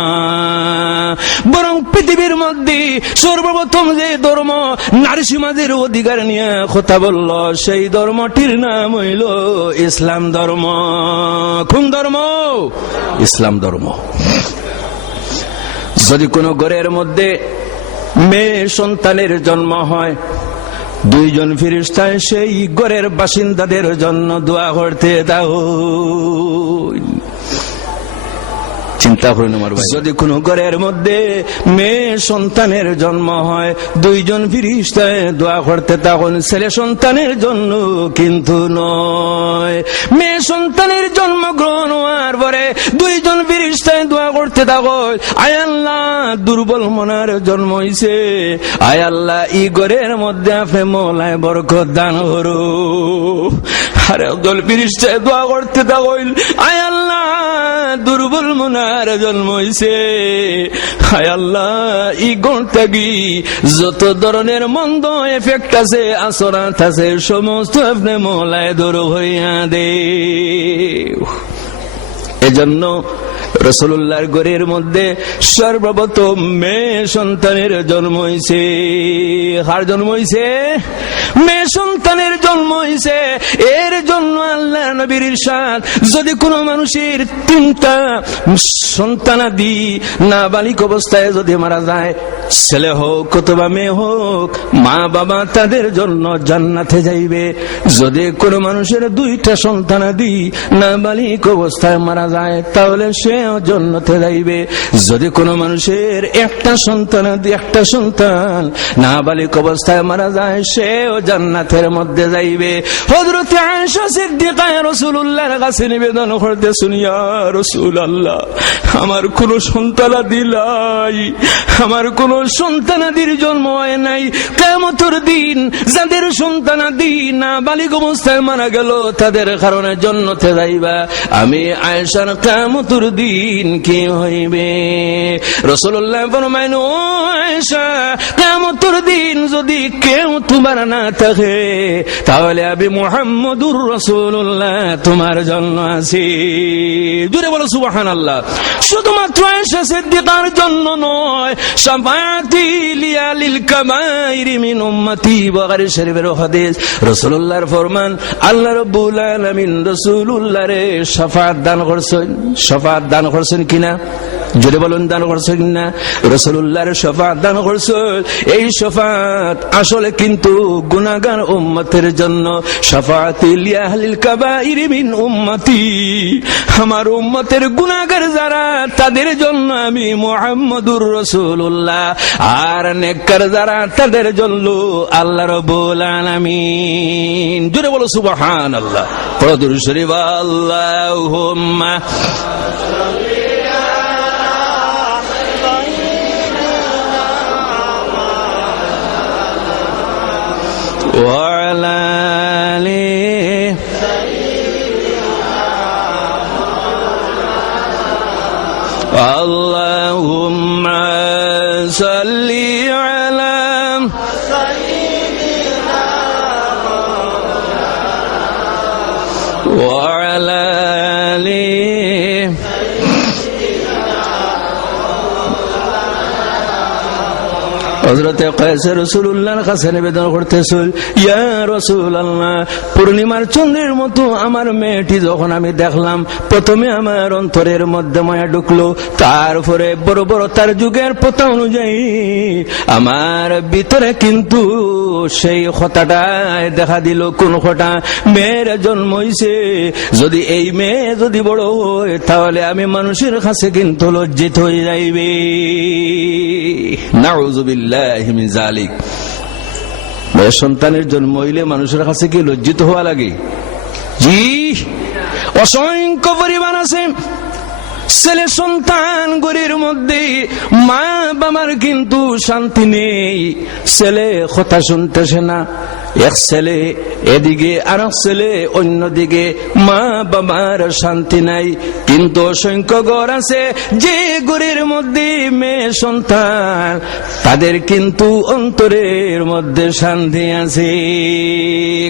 বরং পৃথিবীর মধ্যে সর্বপ্রথম যে ধর্ম নারী সমাজের অধিকার নিয়ে কথা বলল, সেই ধর্মটির নাম হইল ইসলাম ধর্ম। কোন ধর্ম? ইসলাম ধর্ম। যদি কোন ঘরের মধ্যে মেয়ে সন্তানের জন্ম হয়, দুইজন ফেরেশতা সেই ঘরের বাসিন্দাদের জন্য দোয়া করতে দাও। চিন্তা করুন আমার ভাই, যদি কোন ঘরের মধ্যে মেয়ে সন্তানের জন্ম হয়, দুইজন ফেরেশতা দোয়া করতে থাকুন ছেলে সন্তানের জন্য, কিন্তু নয়। মেয়ে সন্তানের জন্ম গ্রহণ হওয়ার পরে দুইজন ফেরেশতা দোয়া করতে থাকুন, আয় আল্লাহ দুর্বল মনার জন্ম হইছে, আয় আল্লাহ এই ঘরের মধ্যে আপনি মওলায় বরকত দান করো। আর একদল ফেরেশতা দোয়া করতে থাকুন, আয় আল্লাহ দুর্বল মনার জন্ম হইছে, হায় আল্লাহ এই ঘরটা কি যত ধরনের মন্দ এফেক্ট আছে, আসরাত আছে, সমস্ত আপনি মওলায় দূর হইয়া দে। এজন্য রাসূলুল্লাহর ঘরের মধ্যে সর্বপ্রথম মেয়ে সন্তানের জন্ম হইছে। কার জন্ম হইছে? মেয়ে সন্তানের জন্ম হইছে। এর জন্য আল্লাহ নবীর ইরশাদ, যদি কোনো মানুষের তিনটা সন্তানাদি নাবালিক অবস্থায় যদি মারা যায়, ছেলে হোক অথবা মেয়ে হোক, মা বাবা তাদের জন্য জান্নাতে যাইবে। যদি কোনো মানুষের দুইটা সন্তানাদি নাবালিক অবস্থায় মারা যায়, তাহলে সে জান্নাতে যাইবে। যদি কোনো মানুষের একটা সন্তান নাবালিক অবস্থায় মারা যায়, সেও জান্নাতের মধ্যে যাইবে। হযরত আয়েশা সিদ্দিকা রাসূলুল্লাহর কাছে নিবেদন করতেছেন, ইয়া রাসূলুল্লাহ, আমার কোনো সন্তানাদি নাই, আমার কোনো সন্তানাদির জন্ম হয় নাই। কিয়ামতের দিন যাদের সন্তানাদি নাবালিক অবস্থায় মারা গেল, তাদের কারণে জান্নাতে যাইবা। আমি আয়েশার কিয়ামতের দিন কি হইবে? রাসূলুল্লাহ ফরমাইলেন, ও আয়েশা, কিয়ামতের দিন যদি কেউ তোমার না থাকে, তাহলে আমি মুহাম্মদুর রাসূলুল্লাহ তোমার জন্য আছি। জোরে বলো সুবহানাল্লাহ। শুধুমাত্র আয়েশা সিদ্দিকার জন্য নয়, শাফাআতি লিয়ালিল কাবাইরি মিন উম্মতি, বুখারী শরীফের হাদিস। রাসূলুল্লাহর ফরমান, আল্লাহ রাব্বুল আলামিন রাসূলুল্লাহরে শাফাআত দান করছেন। শাফাআত দান করছেন কিনা? জোরে বলুন, দান করছেন কিনা? রাসূলুল্লাহর শাফাআত দান করছেন। এই শাফাআত আসলে কিন্তু গুনাহগার উম্মতের জন্য। শাফাআতি লিয়াহলিল কাবাইরি মিন উম্মতি, আমার উম্মতের গুনাহগার যারা, তাদের জন্য আমি মুহাম্মদুর রাসূলুল্লাহ। আর নেককার যারা, তাদের জন্য আল্লাহ রাব্বুল আলামিন। জোরে বলো সুবহানাল্লাহ। পড়ো দুরূদ শরীফ, আল্লাহুম্মা وعلى آله اللهم صل على وعلى آله হযরতে কায়েস রাসূলুল্লাহর কাছে নিবেদন করতেছিল, ইয়া রাসূলুল্লাহ, পূর্ণিমার চন্দ্রের মতো আমার মেয়েটি যখন আমি দেখলাম, প্রথমে আমার অন্তরের মধ্যে মায়া ঢুকলো, তারপরে বড় বড় তার যুগের প্রথা অনুযায়ী আমার ভিতরে কিন্তু সেই কথাটাই দেখা দিল। কোন কথা? মেয়ের জন্ম হইছে, যদি এই মেয়ে যদি বড় হয়, তাহলে আমি মানুষের কাছে কিন্তু লজ্জিত হয়ে যাইবে। নাউযুবিল্লাহি মিন যালিক। মেয়ে সন্তানের জন্ম হইলে মানুষের কাছে কি লজ্জিত হওয়া লাগে? জি, অসংখ্য পরিমাণ আছে। ছেলে সন্তান গরির মধ্যে মা বাবার কিন্তু শান্তি নেই, ছেলে কথা শুনতেছে না, এক ছেলে এদিকে আর এক ছেলে অন্যদিকে, মা বাবার শান্তি নাই। কিন্তু অসংখ্য ঘর আছে যে ঘরের মধ্যে মেয়ে সন্তান, তাদের কিন্তু অন্তরের মধ্যে শান্তি আছে।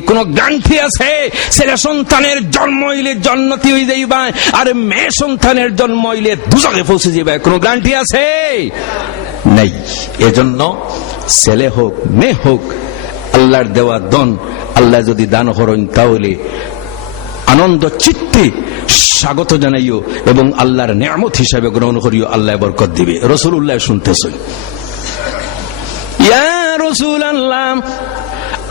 কোন গ্যারান্টি আছে ছেলে সন্তানের জন্ম হইলে জান্নাতি হয়ে যাইবা আর মেয়ে সন্তানের জন্ম হইলে দুজকে পৌঁছে যাবে? কোন গ্যারান্টি আছে? নাই। এজন্য ছেলে হোক মেয়ে হোক, আল্লাহর দেওয়া দন, আল্লাহ যদি দান করেন তাহলে আনন্দ চিত্তে স্বাগত জানাইও এবং আল্লাহর নিয়ামত হিসাবে গ্রহণ করিও, আল্লাহ বরকত দিবে। রাসূলুল্লাহ শুনতেছেন, ইয়া রাসূলুল্লাহ,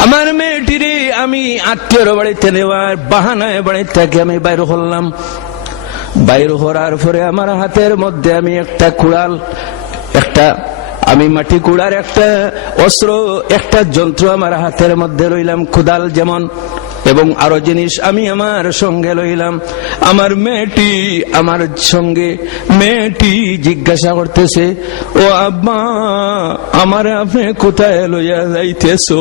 আমার মেয়েটিরে আমি আত্মীয়র বাড়িতে নেওয়ার বাহানায় বাড়ি থেকে আমি বাইর হলাম। বাইর হওয়ার পরে আমার হাতের মধ্যে আমি একটা কুড়াল, আমি মাটি কুড়ার একটা অস্ত্র, একটা যন্ত্র আমার হাতের মধ্যে লইলাম, কুদাল যেমন, এবং আরো জিনিস আমি আমার সঙ্গে লইলাম। আমার মেয়েটি আমার সঙ্গে, মেয়েটি জিজ্ঞাসা করতেছে, ও আব্বা, আমার আপনি কোথায় লইয়া যাইতেছো?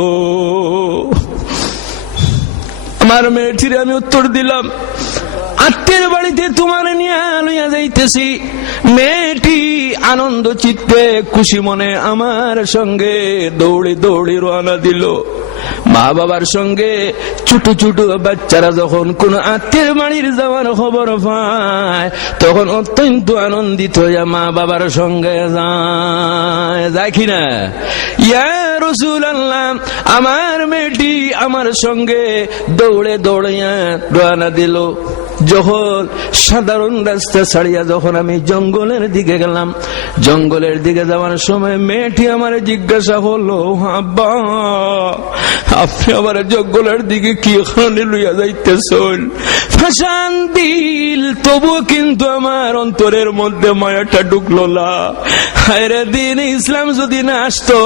আমার মেয়েটির আমি উত্তর দিলাম, আত্মীয়ের বাড়িতে তোমার নিয়ে লইয়া যাইতেছি। মেয়েটি আনন্দ চিত্তে খুশি মনে আমার সঙ্গে দৌড়ে দৌড়ে রওনা দিল। মা বাবার সঙ্গে ছোট ছোট বাচ্চারা যখন কোন আত্মীয়ের বাড়ির যাওয়ার খবর পায় তখন অত্যন্ত আনন্দিত হইয়া মা বাবার সঙ্গে যায় কিনা? ইয়া রাসূলুল্লাহ, আমার মেয়েটি আমার সঙ্গে দৌড়ে দৌড়িয়া রওনা দিল। যখন সাধারণ রাস্তা ছাড়িয়া যখন আমি জঙ্গলের দিকে গেলাম, জঙ্গলের দিকে যাওয়ার সময় মেয়েটি আমার জিজ্ঞাসা হলো, আব্বা, আপনি আমার জঙ্গলের দিকে কি কারণে লইয়া যাইতেছেন? ফাঁসান দিল, তবুও কিন্তু আমার অন্তরের মধ্যে মায়াটা ঢুকলো না। হায়রে, দিন ইসলাম যদি না আসতো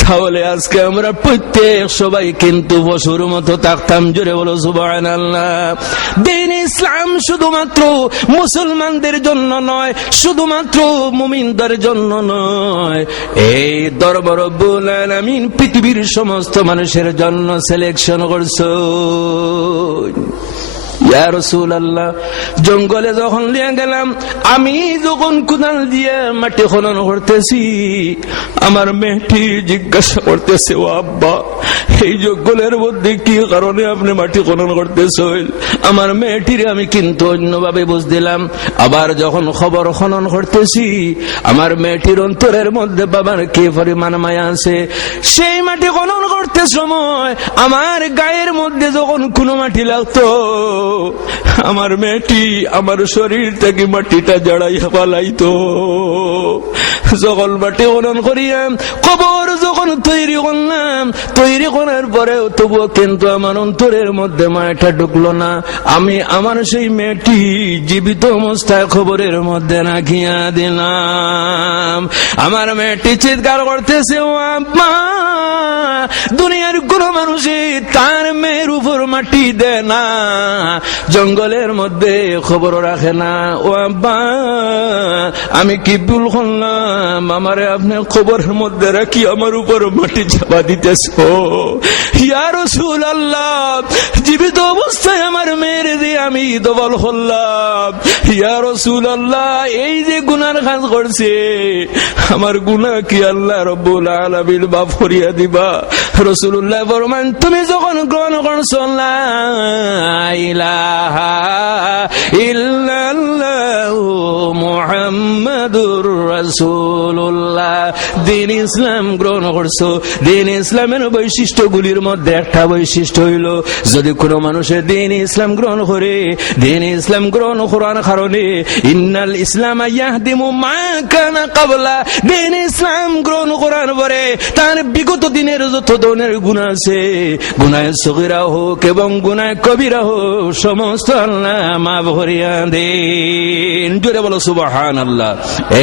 তাহলে আজকে আমরা প্রত্যেক সবাই কিন্তু পশুর মতো থাকতাম। জোরে বলো সুবহানাল্লাহ। দিন ইসলাম শুধুমাত্র মুসলমানদের জন্য নয়, শুধুমাত্র মুমিনদের জন্য নয়, এই দরবার রব্বুল আলামিন পৃথিবীর সমস্ত মানুষের জন্য সিলেকশন করছে। ইয়া রাসূলুল্লাহ, জঙ্গলে যখন নিয়ে গেলাম, আমি যখন কুদাল দিয়ে মাটি খনন করতেছি, আমার মেয়েটি জিজ্ঞাসা করতেছে, ও আব্বা, এই জঙ্গলের মধ্যে কি কারণে আপনি মাটি খনন করতেছেন? আমার মেয়েটির আমি কিন্তু অন্যভাবে বুঝ দিলাম। আবার যখন খবর খনন করতেছি, আমার মেয়েটির অন্তরের মধ্যে বাবার কি পরিমাণ মায়া আছে। সেই মাটি খনন করতে সময় আমার গায়ের মধ্যে যখন কোনো মাটি লাগতো, আমার মেয়েটি আমার শরীর থেকে মাটিটা জড়াইয়া পালাইতো। যখন মাটি খনন করিয়া কবর যখন তৈরি করলাম, তৈরি করার পরেও তবুও কিন্তু আমার অন্তরের মধ্যে মায়াটা ঢুকলো না। আমি আমার সেই মেয়েটি জীবিত অবস্থায় খবরের মধ্যে রাখিয়া দিলাম। আমার মেয়েটি চিৎকার করতেছে, ও আম্মা, দুনিয়ার কোন মানুষই তার মেয়ের উপর মাটি দেয় না, জঙ্গলের মধ্যে খবর রাখে না। ও আব্বা, আমি কি ভুল করলাম? আমারে আপনি খবরের মধ্যে রাখি আমার উপর মাটি চাপা দিতেছো? ইয়া রাসূলুল্লাহ, জীবিত অবস্থায় আমার মেয়ের দিয়ে আমি দবল করলাম। ইয়া রাসূলুল্লাহ, এই যে গুনার কাজ করছে, আমার গুনাহ কি আল্লাহ রাব্বুল আলামিন মাফ করিয়া দিবা? রাসূলুল্লাহ ফরমান, তুমি যখন গ্রহণ করছো লা ইলাহা ইল্লাল্লাহু মুহাম্মাদুর রাসূলুল্লাহ, দ্বীন ইসলাম গ্রহণ করছো। দ্বীন ইসলামের বৈশিষ্ট্যগুলির মধ্যে একটা বৈশিষ্ট্য হইল, যদি কোনো মানুষের দ্বীন ইসলাম গ্রহণ করে, দ্বীন ইসলাম গ্রহণ করার কারণে ইন্নাল ইসলাম ইয়াহদিমু মা কানা ক্বাবলা, দ্বীন ইসলাম গ্রহণ করার পরে তার বিগত দিনের যত ধরনের গুনাহ আছে, গুনাহে সগীরা হোক এবং গুনাহে কবিরা হোক, সমস্ত আল্লাহ মাফ করিয়া দেন। জোরে বলো সুবহানাল্লাহ।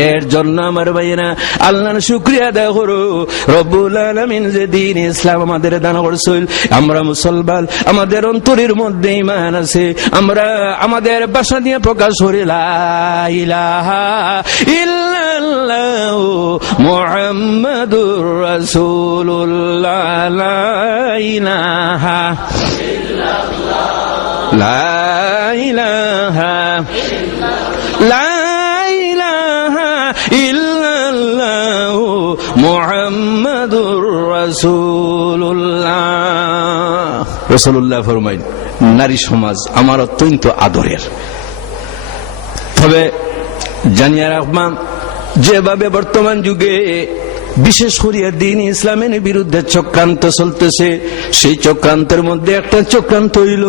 এর জন্য আমার ভাইয়েরা আল্লাহর শুকরিয়া আদায় করো। রব্বুল আলামিন যে দ্বীন ইসলাম আমাদের দান করেছেন, আমরা মুসলমান, আমাদের অন্তরের মধ্যে ঈমান আছে, আমরা আমাদের ভাষা দিয়ে প্রকাশ করি লা ইলাহা ইল্লাল্লাহু মুহাম্মাদুর রাসূলুল্লাহ। লা ইলাহা ইল্লাল্লাহ, লা ইলাহা ইল্লাল্লাহু মুহাম্মাদুর রাসূলুল্লাহ। রাসূলুল্লাহ ফরমাইন, নারী সমাজ আমার অত্যন্ত আদরের। তবে জানিয়ে রাখবাম, যেভাবে বর্তমান যুগে বিশেষ করিয়া দ্বীন ইসলামের বিরুদ্ধে চক্রান্ত চলতেছে, সেই চক্রান্তের মধ্যে একটা চক্রান্ত হইল,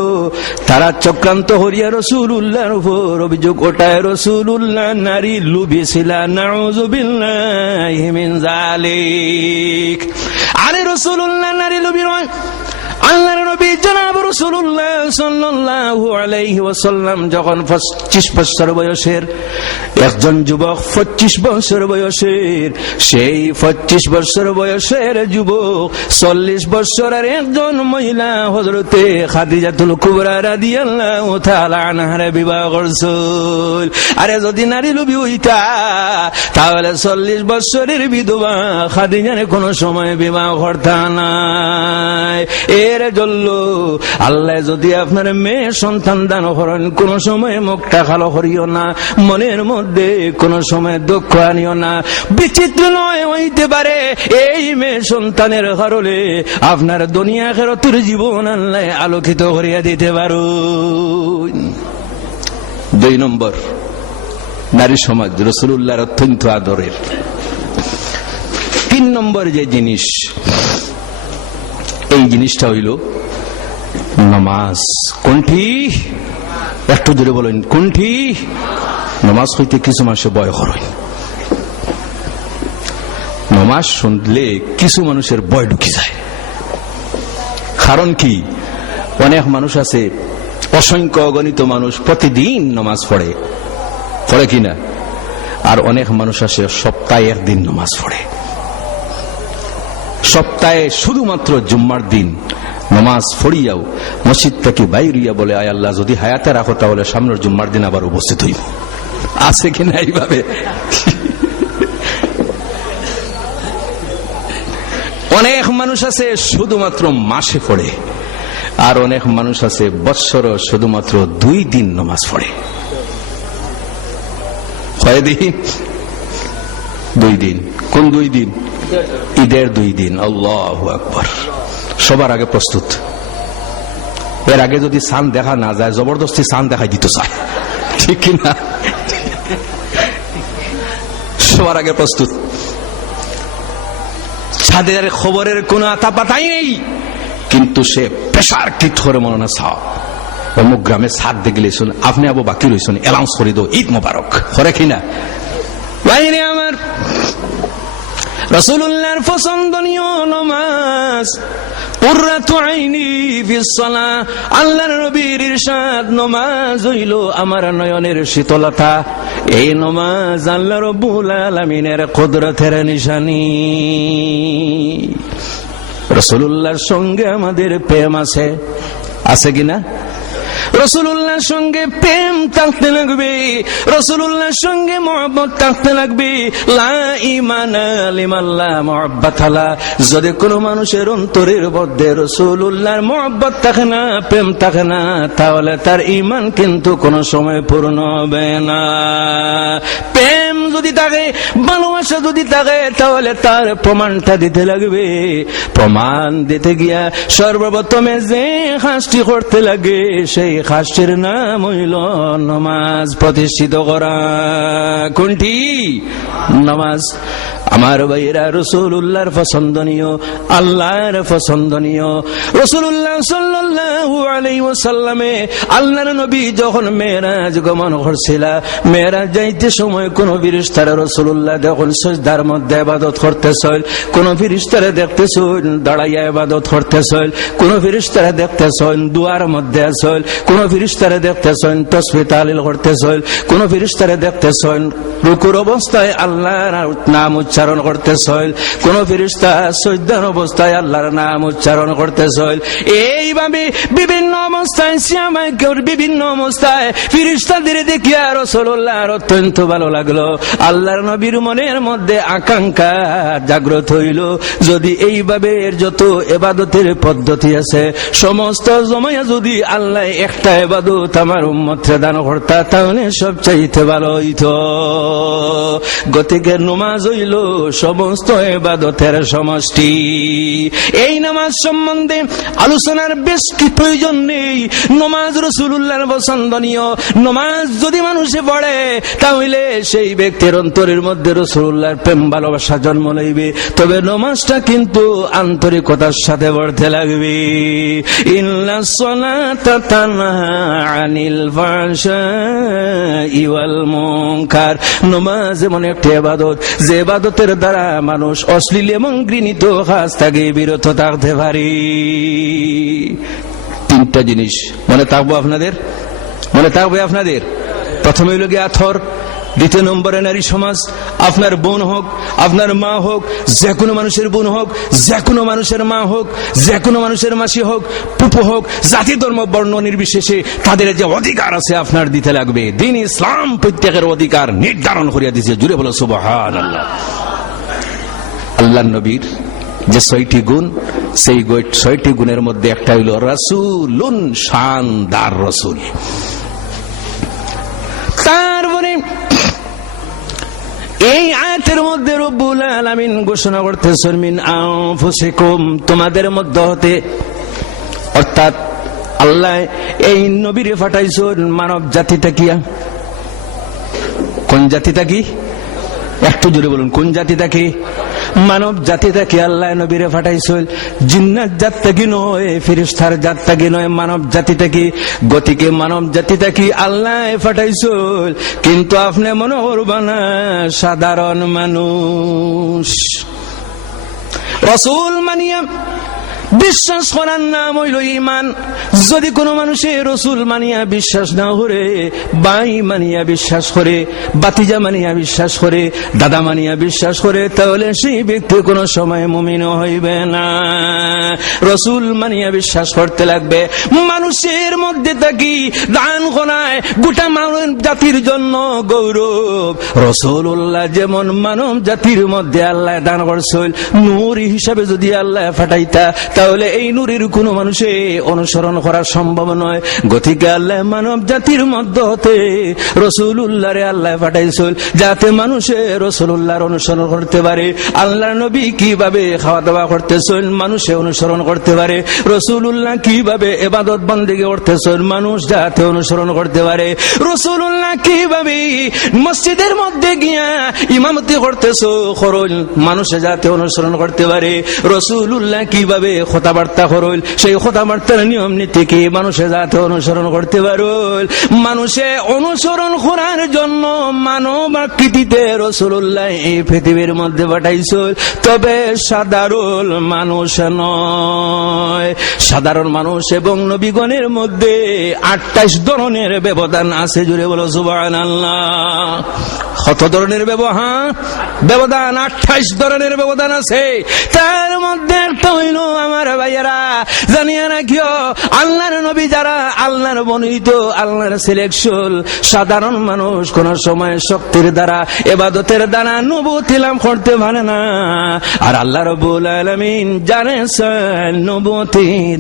তারা চক্রান্ত হরিয়া রাসূলুল্লাহর উপর অভিযোগ ওঠায় রাসূলুল্লাহ নারী লুভী ছিলেন। নাউযু বিল্লাহি মিন যালিক। আরে রাসূলুল্লাহ নারী লুভী নয়। আল্লাহর নবী জনাব রাসূলুল্লাহ সাল্লাল্লাহু আলাইহি ওয়াসাল্লাম যখন 25 বছর বয়সের একজন যুবক, 25 বছর বয়সের, সেই 25 বছর বয়সের যুবক 40 বছরের একজন মহিলা হযরতে খাদিজাতুল কুবরা রাদিয়াল্লাহু তাআলা আনহার বিবাহ করছিল। আরে যদি নারী লোভী হইতা তাহলে 40 বছরের বিধবা খাদিজার কোনো সময় বিবাহ করতা না। এর জন্য আল্লাহ যদি আপনার মেয়ে সন্তান দান করেন, কোন সময় মুখটা কালো করিও না, মনের মধ্যে কোন সময় দুঃখ আনিও না। বিচিত্র নয় হইতে পারে এই মেয়ে সন্তানের কারণে আপনার দুনিয়া আখিরাতের জীবন আল্লাহ আলোকিত করিয়া দিতে পারো। 2 নম্বর, নারী সমাজ রাসূলুল্লাহর অত্যন্ত আদরের। 3 নম্বর যে জিনিস, এই জিনিসটা হইল নামাজ। কোনটি? একটু জোরে বলেন, কোনটি? নামাজ হইতে কিছু মানুষের ভয় করে। নামাজ শুনলে কিছু মানুষের ভয় ঢুকে যায়। কারণ কি? অনেক মানুষ আছে, অসংখ্য অগণিত মানুষ প্রতিদিন নামাজ পড়ে, পড়ে কিনা? আর অনেক মানুষ আছে সপ্তাহে একদিন নামাজ পড়ে। সপ্তাহে শুধুমাত্র জুম্মার দিন নামাজ পড়িয়াও মসজিদ থেকে বাইরিয়া বলে, আয় আল্লাহ যদি হায়াতে রাখো তাহলে সামনের জুম্মার দিন আবার উপস্থিত হইব। আছে কিনা এইভাবে? অনেক মানুষ আছে শুধুমাত্র মাসে পড়ে, আর অনেক মানুষ আছে বৎসর শুধুমাত্র 2 দিন নামাজ পড়ে। কয়দিন? 2 দিন। কোন 2 দিন? ঈদের 2 দিন। আল্লাহু আকবার। সবার আগে প্রস্তুত। এর আগে যদি চাঁদ দেখা না যায়, জবরদস্তি চাঁদ দেখাই দিতে চায়, ঠিক কিনা? সবার আগে প্রস্তুত। ছাদের খবরের কোন আতা পাতাই নেই, কিন্তু সে প্রেসার কিট করে মনে না ছাও অমুক গ্রামে ছাদ দেখলে শুন, আপনি আবু বাকি রয়েছেন, অ্যালাউন্স করে দো ঈদ মোবারক, করে কিনা? বাইরে আমার রাসূলুল্লাহর পছন্দনীয় নামাজ কুররাতু আইনি ফিস সালাহ। আল্লাহর নবীর ইরশাদ, নামাজ হইল আমার নয়নের শীতলতা। এই নামাজ আল্লাহ রাব্বুল আলামিনের কুদরতের নিশানি। রাসূলুল্লাহর সঙ্গে আমাদের প্রেম আছে, আছে কিনা? রাসূলুল্লাহর সঙ্গে প্রেম থাকতে লাগবে, রাসূলুল্লাহর সঙ্গে মহব্বত থাকতে লাগবে। লা ঈমানা লিমান লা মুহাব্বাতা লা। যদি কোনো মানুষের অন্তরের মধ্যে রাসূলুল্লাহর মহব্বত থাকে না, প্রেম থাকে না, তাহলে তার ঈমান কিন্তু কোনো সময় পূর্ণ হবে না। প্রেম যদি থাকে, ভালোবাসা যদি থাকে, তাহলে তার প্রমাণটা দিতে লাগবে। প্রমাণ দিতে গিয়া সর্বপ্রথমে যে কাজটি করতে লাগে, সেই কাজটির নাম হইল নামাজ প্রতিষ্ঠিত করা। কোনটি? নামাজ। আমার ভাইয়েরা, রাসূলুল্লাহর পছন্দনীয়, আল্লাহর পছন্দনীয় রাসূলুল্লাহ সাল্লাল্লাহু আলাইহি ওয়াসাল্লামে আল্লাহর নবী যখন মেরাজ গমন করছিল, মেরাজ যাইতে সময় কোন ফেরেশতারা রাসূলুল্লাহ যখন সিজদার মধ্যে ইবাদত করতেছিল, কোন ফেরেশতারা দেখতেছিল দাঁড়াইয়া ইবাদত করতেছিল, কোন ফেরেশতারা দেখতেছিল দুয়ার মধ্যে আছিল, কোন ফেরেশতারা দেখতেছিল তাসবিহ তাহলিল করতেছিল, কোন ফেরেশতারা দেখতেছিল রুকুর অবস্থায় আল্লাহর নাম উচ্চারণ করতেছিল, কোন ফেরেশতা সিজদার অবস্থায় আল্লাহর নাম উচ্চারণ করতেছিল। এইভাবে বিভিন্ন অবস্থায় সিয়ামাইকের বিভিন্ন অবস্থায় ফেরেশতাদের দেখিয়া রাসূলুল্লাহর অত্যন্ত ভালো লাগলো। আল্লাহর নবীর মনের মধ্যে আকাঙ্ক্ষা জাগ্রত হইল, যদি এইভাবে যত ইবাদতের পদ্ধতি আছে সমস্ত জমায়া যদি আল্লাহ একটা ইবাদত আমার উম্মতকে দান করতা তাহলে সবচাইতে ভালো হইতো। গতিকে নামাজ হইল সমস্ত ইবাদতের সমষ্টি। এই নামাজ সম্বন্ধে আলোচনার বেশ কি প্রয়োজন নেই। নামাজ রাসূলুল্লাহর পছন্দনীয়। নামাজ যদি মানুষে পড়ে তাহলে সেই ব্যক্তির অন্তরের মধ্যে রাসূলুল্লাহর প্রেম ভালোবাসা জন্ম লইবে। তবে নামাজটা কিন্তু আন্তরিকতার সাথে পড়তে লাগবে। ইন্নাস সালাতা তানহা আনিল ফাহশাই ওয়াল মুনকার। নামাজ এমন একটা ইবাদত যে ইবাদতের দ্বারা মানুষ অশ্লীল এবং ঘৃণিত কাজ থেকে বিরত থাকতে পারে। তিনটা জিনিস মনে থাকবো আপনাদের, মনে থাকবে আপনাদের। প্রথমে হইল গিয়ে আথর, দ্বিতীয় নম্বরে নারী সমাজ। আপনার বোন হোক, আপনার মা হোক, যে কোনো মানুষের বোন হোক, যে কোনো মানুষের মা হোক, যে কোনো মানুষের মাসি হোক, পুপু হোক, জাতি ধর্ম বর্ণ নির্বিশেষে তাদের যে অধিকার আছে আপনার দিতে লাগবে। দ্বীন ইসলাম প্রত্যেকের অধিকার নির্ধারণ করিয়া দিয়েছে। জুড়ে বলো সুবহানাল্লাহ। আল্লাহর নবীর যে 6টি গুণ, সেই 6টি গুণের মধ্যে একটা হইল রাসূলুন, শানদার রাসূল। তারপরে এই আয়াতের মধ্যে রব্বুল আলামিন ঘোষণা করতেছেন মিন আনফুসিকুম, তোমাদের মধ্য হতে। অর্থাৎ আল্লাহ এই নবীরে পাঠাইছেন মানব জাতিটা কি? কোন জাতিটা কি? একটু জোরে বলুন, কোন জাতিটা কি? মানব জাতিটাকে আল্লাহ নবীরে পাঠাইছিল। জিন্নাত জাতটা কি নয়, ফেরেশতার জাতটা কি নয়, মানব জাতিটা কি। গতিকে মানব জাতিটা কি আল্লাহ পাঠাইছিল। কিন্তু আপনি মনে করবেন না সাধারণ মানুষ। রাসূল মানিয়া বিশ্বাস করার নাম হইল ঈমান। যদি কোনো মানুষের রাসূল মানিয়া বিশ্বাস না করে, ভাই মানিয়া বিশ্বাস করে, বাতিজা মানিয়া বিশ্বাস করে, দাদা মানিয়া বিশ্বাস করে, তাহলে সেই ব্যক্তি কোনো সময় মুমিন হইবে না। রাসূল মানিয়া বিশ্বাস করতে লাগবে। মানুষের মধ্যে থাকি দান করায় গোটা মানব জাতির জন্য গৌরব। রাসূলুল্লাহ যেমন মানব জাতির মধ্যে আল্লাহ দান করছিল, নূর হিসাবে যদি আল্লাহ পাঠাইতা তাহলে এই নূরের কোনো মানুষে অনুসরণ করা সম্ভব নয়। গতিকে আল্লাহ মানব জাতির মধ্য হতে রাসূলুল্লাহরে আল্লাহ পাঠাইছিল যাতে মানুষে রাসূলুল্লাহর অনুসরণ করতে পারে। আল্লাহ নবী কিভাবে খাওয়া দাওয়া করতেছেন মানুষে অনুসরণ করতে পারে। রাসূলুল্লাহ কিভাবে ইবাদত বন্দেগী করতেছেন মানুষ যাতে অনুসরণ করতে পারে। রাসূলুল্লাহ কিভাবে মসজিদের মধ্যে গিয়া ইমামতি করতেছো করুন মানুষে যাতে অনুসরণ করতে পারে। রাসূলুল্লাহ কিভাবে কথাবার্তা করল সেই কথাবার্তার নিয়ম নীতিকে মানুষে যাতে অনুসরণ করতে পারল। মানুষে অনুসরণ করার জন্য মানব আকৃতিতে রাসূলুল্লাহ এই পৃথিবীর মধ্যে পাঠাইছিল। তবে সাধারণ মানুষ নয়। সাধারণ মানুষ এবং নবীগণের মধ্যে 28 ধরনের ব্যবধান আছে। জুড়ে বলো সুবহানাল্লাহ। কত ধরনের ব্যবধান? 28 ধরনের ব্যবধান আছে। তার মধ্যে একটা হইল আমার ভাইয়েরা জানিয়া রাখিও, আল্লাহর নবী যারা আল্লাহর মনোনীত, আল্লাহর সিলেকশন, সাধারণ মানুষ কোন সময় শক্তির দ্বারা ইবাদতের দ্বারা নবুয়ত লাভ করতে পারে না। আর আল্লাহ রাব্বুল আলামিন জানেন নবুয়ত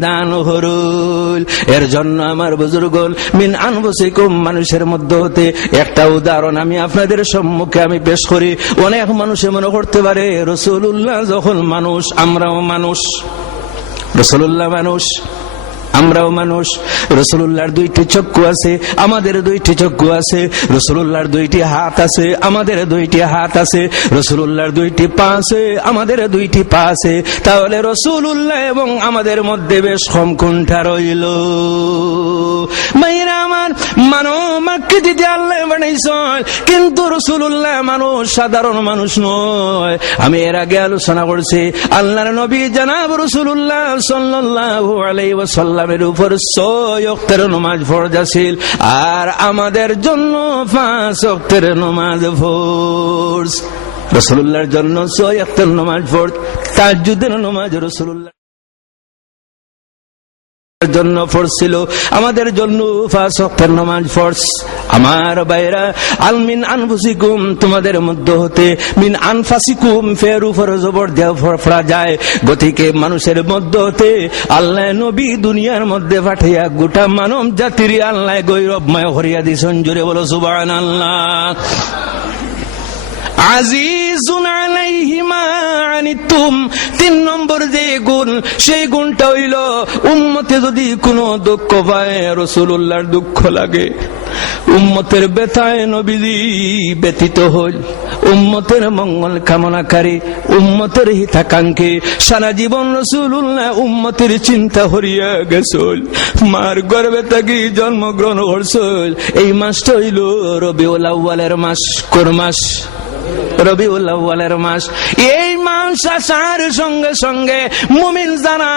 দান করুল। এর জন্য আমার বুজুর্গগণ মিন আনফুসিকুম, মানুষের মধ্যে হতে একটা উদাহরণ আমি আপনাদের সম্মুখে আমি পেশ করি। অনেক মানুষে মনে করতে পারে রাসূলুল্লাহ যখন মানুষ, আমরাও মানুষ। রাসূলুল্লাহ মানুষ, আমরাও মানুষ। রাসূলুল্লাহর দুইটি চক্ষু আছে, আমাদের দুইটি চক্ষু আছে। রাসূলুল্লাহর দুইটি হাত আছে, আমাদের দুইটি হাত আছে। রাসূলুল্লাহর দুইটি পা আছে, আমাদের দুইটি পা আছে। তাহলে রাসূলুল্লাহ এবং আমাদের মধ্যে বেশ কম কোনটা রইল? মায়েরা আমার, মানব আকৃতিতে আল্লাহ বানাইছেন, কিন্তু রাসূলুল্লাহ মানুষ, সাধারণ মানুষ নয়। আমি এর আগে আলোচনা করছি, আল্লাহর নবী জনাব রাসূলুল্লাহ সাল্লাল্লাহু আলাইহি ওয়াসাল্লামের উপর 6 ওয়াক্তের নামাজ ফরজ আছে, আর আমাদের জন্য 5 ওয়াক্তের নামাজ ফরজ। রাসূলুল্লাহর জন্য 6 ওয়াক্তের নামাজ ফরজ, তাহাজ্জুদের নামাজ রাসূলুল্লাহ জন্য ফরজ ছিল, আমাদের জন্য 5 ওয়াক্তের নামাজ ফরজ। আমার ভাইরা, আল মিন আনফুসিকুম, তোমাদের মধ্যে হতে, মিন আনফাসিকুম ফের উপর জবর দেওয়া পড়া যায়। গতিকে মানুষের মধ্যে হতে আল্লাহ নবী দুনিয়ার মধ্যে পাঠাইয়া গোটা মানব জাতির আল্লাহ গৌরবময় হরিয়া দিছেন। জোরে বলো সুবহানাল্লাহ। আজিজুন আলাইহি মা আনিতুম, 3 নম্বর যে গুণ, সেই গুণটা হইল উম্মতে যদি কোনো দুঃখ পায়, রাসূলুল্লাহর দুঃখ লাগে। উম্মতের ব্যথায় নবীজি ব্যথিত হল। উম্মতের মঙ্গল কামনাকারী, উম্মতের হিতাকাঙ্ক্ষী, সারা জীবন রাসূলুল্লাহ উম্মতের চিন্তা হরিয়া গেছল। মার গর্ভে থাকি জন্মগ্রহণ করছল। এই মাসটা হইল রবিউল আউয়ালের মাস। কোন মাস? রবিউল আউয়ালের মাস। এই মাস আসার সঙ্গে সঙ্গে মুমিন যারা,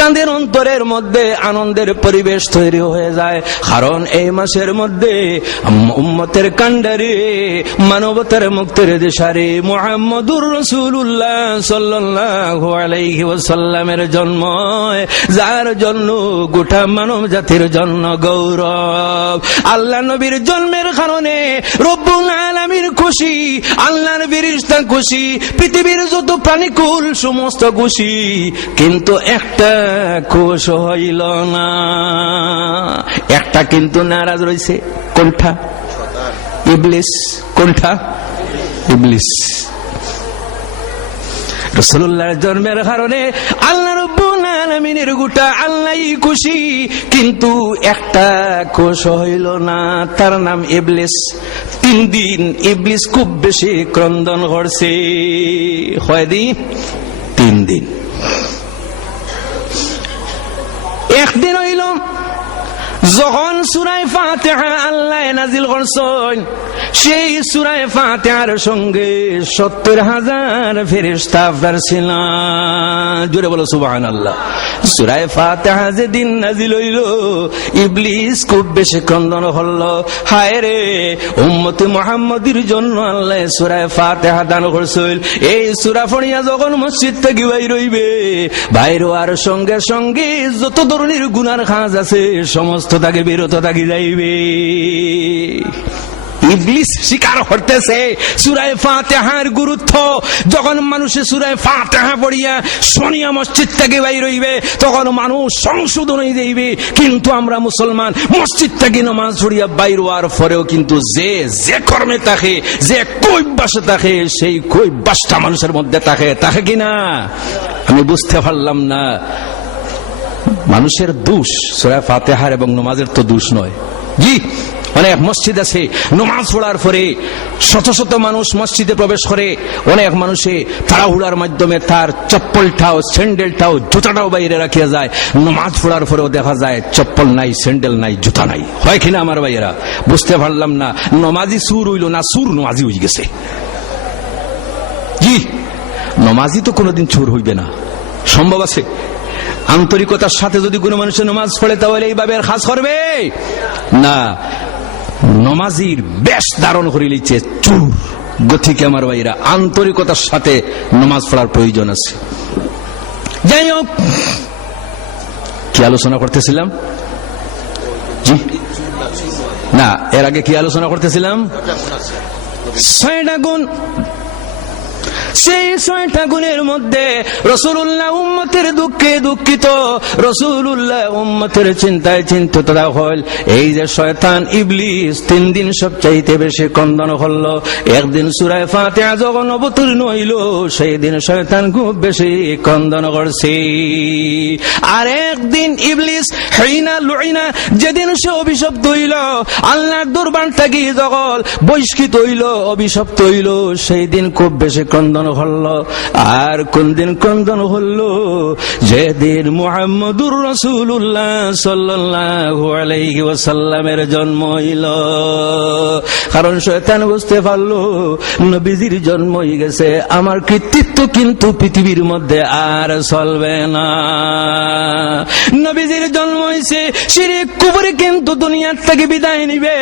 তাদের অন্তরের মধ্যে আনন্দের পরিবেশ তৈরি হয়ে যায়। কারণ এই মাসের মধ্যে উম্মতের কান্ডারে, মানবতার মুক্তির দিশারি মুহাম্মদুর রাসূলুল্লাহ সাল্লাল্লাহু আলাইহি ওয়াসাল্লামের জন্ম, যার জন্য গোটা মানব জাতির জন্য গৌরব। আল্লাহ নবীর জন্মের কারণে রব্বুল আলামিন খুশি, আল্লাহর ফেরেশতা খুশি, পৃথিবীর যত প্রাণীকুল সমস্ত খুশি, কিন্তু একটা খুশ হইল না। একটা কিন্তু নারাজ রয়েছে। কোনটা? ইবলিস। কোনটা? ইবলিস। রাসূলুল্লাহর জন্মের কারণে আল্লাহ রাব্বুল আলামিনের গোটা আল্লাহই খুশি, কিন্তু একটা খুশ হইল না, তার নাম ইবলিস। 3 দিন ইবলিস খুব বেশি ক্রন্দন করছে। কয়দিন? 3 দিন। একদিন হইল যখন সূরা ফাতিহা আল্লাহ নাজিল করছেন, সেই সূরা ফাতিহার সঙ্গে 70,000 ফেরেশতা ছিল। জোরে বলো সুবহানাল্লাহ। সূরা ফাতিহা যেদিন নাজিল হইল, ইবলিস খুব বেশি ক্রন্দন হল। হায় রে, উম্মতে মুহাম্মদের জন্য আল্লাহ সূরা ফাতিহা দান করছেন। এই সূরা পড়িয়া যখন মসজিদ থেকে বাইর হইবে, বাইর হওয়ার সঙ্গে সঙ্গে যত ধরনের গুনার কাজ আছে সমস্ত তাকে বিরত থাকি যাইবে। ইবলিস স্বীকার করতেছে সূরা ফাতিহার গুরুত্ব। যখন মানুষে সূরা ফাতিহা পড়িয়া শুনিয়া মসজিদ থেকে বাইর হইবে, তখন মানুষ সংশোধন হয়ে যাইবে। কিন্তু আমরা মুসলমান মসজিদ থেকে নামাজ পড়িয়া বাইর হওয়ার পরেও কিন্তু যে কর্মে থাকে, যে কৈবাসে থাকে, সেই কৈবাসটা মানুষের মধ্যে থাকে কিনা আমি বুঝতে পারলাম না। মানুষের দোষ সূরা ফাতিহার এবং নামাজের তো দোষ নয়। জি, অনেক মসজিদ আছে নামাজ পড়ার পরে শত শত মানুষ মসজিদে প্রবেশ করে। অনেক মানুষে তাড়াহুড়ার মাধ্যমে তার চপ্পলটাও, স্যান্ডেলটাও, জুতাটাও বাইরে রাখিয়া যায়। নামাজ পড়ার পরেও দেখা যায় চপ্পল নাই, স্যান্ডেল নাই, জুতা নাই। হয় কিনা আমার ভাইয়েরা? বুঝতে পারলাম না। নমাজি সুর হইল না, সুর নমাজি হয়ে গেছে। জি, নমাজি তো কোনোদিন চোর হইবে না, সম্ভব আছে? আন্তরিকতার সাথে যদি কোনো মানুষের নামাজ পড়ে, তাহলে এইভাবে আর খাস করবে না। নমাজির বেশ ধারণ করে লিখছে চোর। গতিকে আমার ভাইরা, আন্তরিকতার সাথে নামাজ পড়ার প্রয়োজন আছে। যাই হোক, কি আলোচনা করতেছিলাম? জি না, এর আগে কি আলোচনা করতেছিলাম? 6টা গুণ। সেই 6টা গুণের মধ্যে রাসূলুল্লাহ উম্মতের দুঃখে দুঃখিত, রাসূলুল্লাহ উম্মতের চিন্তায় চিন্তিত হল। এই যে শয়তান ইবলিস 3 দিন সবচাইতে বেশি ক্রন্দন করলো। একদিন সূরা ফাতিহা যখন অবতীর্ণ হইল, সেই দিন শয়তান খুব বেশি ক্রন্দন করছে। আর একদিন ইবলিস হিনা লুইনা, যেদিন সে অভিশপ্ত হইল, আল্লাহর দরবার থেকে যখন বহিষ্কৃত হইল, অভিশপ্ত হইল, সেই দিন খুব বেশি ক্রন্দন হলো। আর কোন দিন ক্রন্দন হলো? যেদিন মুহাম্মদুর রাসূলুল্লাহ সাল্লাল্লাহু আলাইহি ওয়াসাল্লামের জন্ম হইল। কারণ শয়তান বুঝতে পারলো নবীজির জন্ম হয়ে গেছে, আমার কৃতিত্ব কিন্তু পৃথিবীর মধ্যে আর চলবে না। নবীজির জন্ম হইছে, শিরক কুফরি কিন্তু দুনিয়ার থেকে বিদায় নিবে।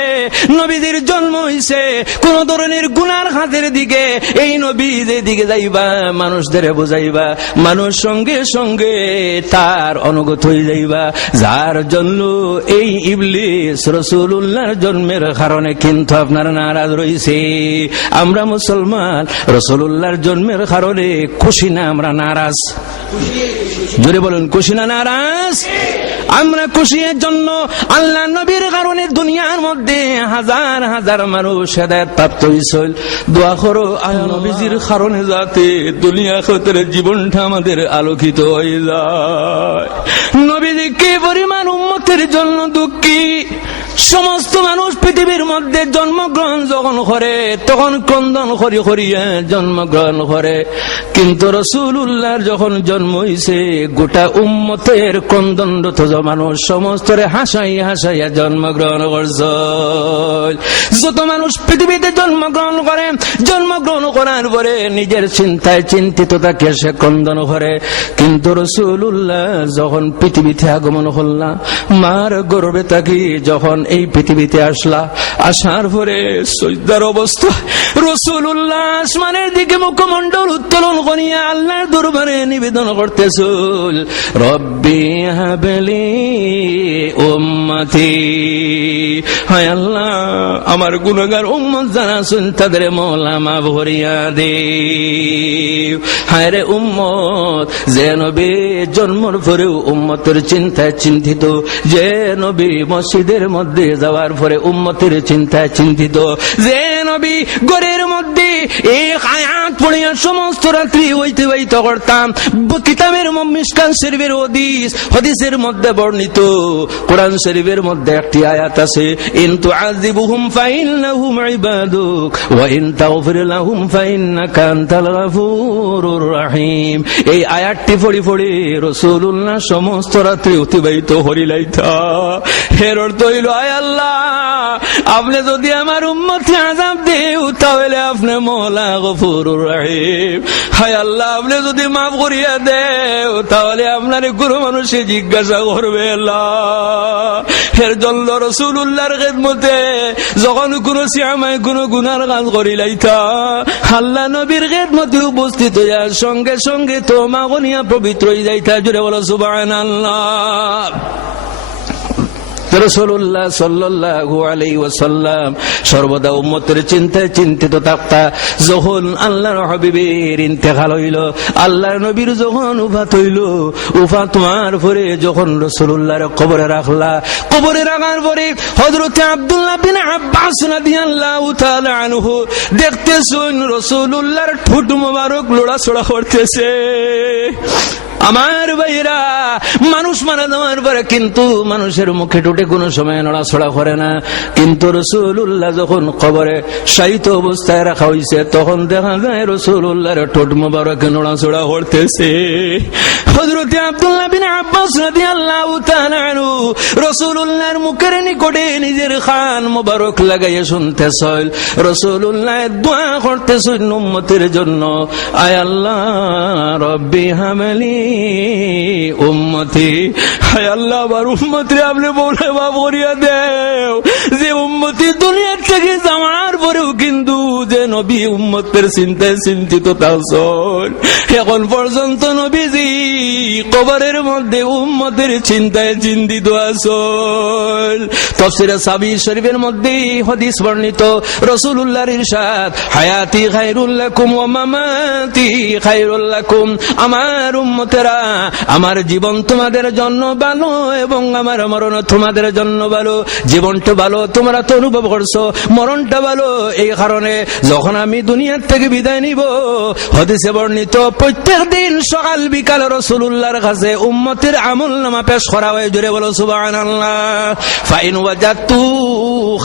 নবীজির জন্ম হইছে কোন ধরনের গুনার হাতের দিকে, এই নবী যে দিকে যাইবা মানুষদের বুঝাইবা, মানুষ সঙ্গে সঙ্গে তার অনুগত হয়ে যাইবা। যার জন্য এই ইবলিস রাসূলুল্লাহর জন্মের কারণে কিন্তু আপনার নারাজ রইছে। আমরা মুসলমান রাসূলুল্লাহর জন্মের কারণে খুশি না আমরা নারাজ? জোরে বলুন, খুশি না নারাজ? আমরা খুশি এর জন্য আল্লাহ নবীর কারণে দুনিয়ার মধ্যে হাজার হাজার মানুষ হেদায়েত প্রাপ্ত হইছিল। দোয়া করো আল্লাহ নবীজির কারণে যাতে দুনিয়া আখিরাতের জীবনটা আমাদের আলোকিত হয়ে যায়। নবীজি কি পরিমাণ উম্মতের জন্য দুঃখী। সমস্ত মানুষ পৃথিবীর মধ্যে জন্মগ্রহণ যখন করে তখন ক্রন্দন করি করিয়া জন্মগ্রহণ করে, কিন্তু রাসূলুল্লাহর যখন জন্ম হইছে গোটা উম্মতের ক্রন্দনরত মানুষ সমস্তরে হাসাইয়া হাসাইয়া জন্মগ্রহণ করছে। যত মানুষ পৃথিবীতে জন্মগ্রহণ করে, জন্মগ্রহণ করার পরে নিজের চিন্তায় চিন্তিত থাকে, সে ক্রন্দন করে। কিন্তু রাসূলুল্লাহ যখন পৃথিবীতে আগমন করলা, মার গর্ভে থাকি যখন এই পৃথিবীতে আসলা, আসার পরে সিজদার অবস্থা রাসূলুল্লাহ আসমানের দিকে মুখমণ্ডল উত্তোলন করিয়া আল্লাহর দরবারে নিবেদন করতেছিল, রব্বি হাবলি উম্মতি, হায় আল্লাহ আমার গুনাহগার উম্মত যারা আছেন তাদের মওলা মাফ করিয়া দে। হায় রে উম্মত, যে নবী জন্মের পরেও উম্মতের চিন্তায় চিন্তিত, যে নবী মসজিদের মধ্যে যাওয়ার পরে উম্মতের চিন্তায় চিন্তিত, যে নবী ঘরের মধ্যে এক আয়াত পড়িয়া সমস্ত রাত্রি অতিবাহিত করতাম। কিতাবের মিশকাত শরীফের হাদিসের মধ্যে বর্ণিত, কোরআন শরীফের মধ্যে একটি আয়াত আছে, ইন তুআযিবুহুম ফাইন্নাহুম ইবাদুক ওয়া ইন তাগফির লাহুম ফাইন্নাকা আনতাল গফুরুর রহিম। এই আয়াতটি পড়ি পড়ি রাসূলুল্লাহ সমস্ত রাত্রি অতিবাহিত করিলাইতা। এর অর্থ হইল, আয় আল্লাহ আপনি যদি আমার উম্মতকে আযাব দেও তাহলে আপনি মওলা গফুরুর রহিম। হায় আল্লাহ আপনি যদি মাফ করিয়া দেও তাহলে আপনার কোনো মানুষে জিজ্ঞাসা করবে না। এর জন্য রাসূলুল্লাহর খিদমতে যখন কোনো সিয়ামায় কোনো গুনার কাজ করিলাইতা, আল্লাহ নবীর খিদমতে উপস্থিত হইয়া সঙ্গে সঙ্গে তওবা করিয়া পবিত্র হয়ে যাইতা। জোরে বলো সুবহানাল্লাহ। রাসূলুল্লাহ সাল্লাল্লাহু আলাইহি ওয়াসাল্লাম সর্বদা উম্মতের চিন্তায় চিন্তিত থাকতা। যখন আল্লাহর হাবিবের ইন্তেকাল হইল, আল্লাহর নবীর যখন ওফাত হইল, ওফাত হওয়ার পরে যখন রাসূলুল্লাহর কবরে রাখলা, কবরে রাখার পরে হযরত আব্দুল্লাহ বিন আব্বাস রাদিয়াল্লাহু তাআলা আনহু দেখতেছেন রাসূলুল্লাহর ঠোঁট মোবারক লড়াছড়া করতেছে। আমার ভাইরা, মানুষ মারা যাওয়ার পরে কিন্তু মানুষের মুখে ঠোঁটে কোনো সময় নড়াছড়া করে না, কিন্তু রাসূলুল্লাহ যখন কবরে শায়িত অবস্থায় রাখা হয়েছে তখন দেখা যায় রাসূলুল্লাহর ঠোঁট মোবারক নড়াছড়া করতেছে। হযরত আব্দুল্লাহ বিন আব্বাস রাদিয়াল্লাহু তাআলা আনহু রাসূলুল্লাহর মুখের নিকটে নিজের কান মোবারক লাগাইয়া শুনতেছেন, রাসূলুল্লাহ দোয়া করতেছেন উম্মতের জন্য, আয় আল্লাহ রব্বি হামলি উম্মতি, হায় আল্লাহ আমার উম্মতরে আপনি বলে মাফ করিয়া দেও। যে উম্মতি দুনিয়ার থেকে যাওয়ার পরেও কিন্তু যে নবী উম্মতের চিন্তায় চিন্তিত থাকছল। এখন পর্যন্ত নবীজি কবরের মধ্যে উম্মতের চিন্তায় চিন্তিত আছল। তাফসীরে সাবি শরীফের মধ্যে হাদিস বর্ণিত, রাসূলুল্লাহর ইরশাদ, হায়াতি খায়রুল লাকুম ওয়া মামাতি খায়রুল লাকুম। আমার উম্মতেরা, আমার জীবন তোমাদের জন্য ভালো এবং আমার মরণ তোমাদের জন্য ভালো। জীবনটা ভালো তোমরা তো অনুভব করছো, মরণটা ভালো এই কারণে যখন আমি দুনিয়ার থেকে বিদায় নিব, হাদিসে বর্ণিত, প্রত্যেক দিন সকাল বিকাল রাসূলুল্লাহর কাছে উম্মতের আমলনামা পেশ করা হয়। জোরে বলো সুবহানাল্লাহ। ফাইন ওয়াজাতু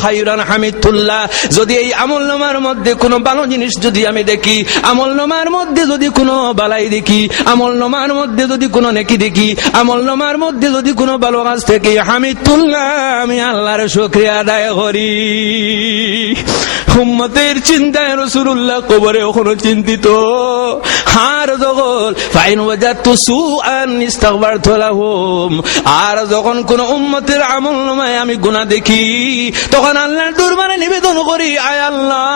খায়রান হামিদুল্লাহ। যদি এই আমলনামার মধ্যে কোনো ভালো জিনিস যদি আমি দেখি, আমলনামার মধ্যে যদি কোনো বালাই দেখি, আমলনামার মধ্যে যদি কোনো নেকি দেখি, আমলনামার মধ্যে যদি কোনো ভালো কাজ থেকে, হামিদুল্লাহ, আমি আল্লাহর শুকরিয়া আদায় করি। উম্মতের চিন্তায় রাসূলুল্লাহ কবরে ওখানে চিন্তিত। আর যখন ফাইন ওয়াজাতু সুআন ইস্তাগফারতু লাহুম, আর যখন কোন উম্মতের আমলনামায় আমি গুনাহ দেখি, তখন আল্লাহর দরবারে নিবেদন করি, আয় আল্লাহ,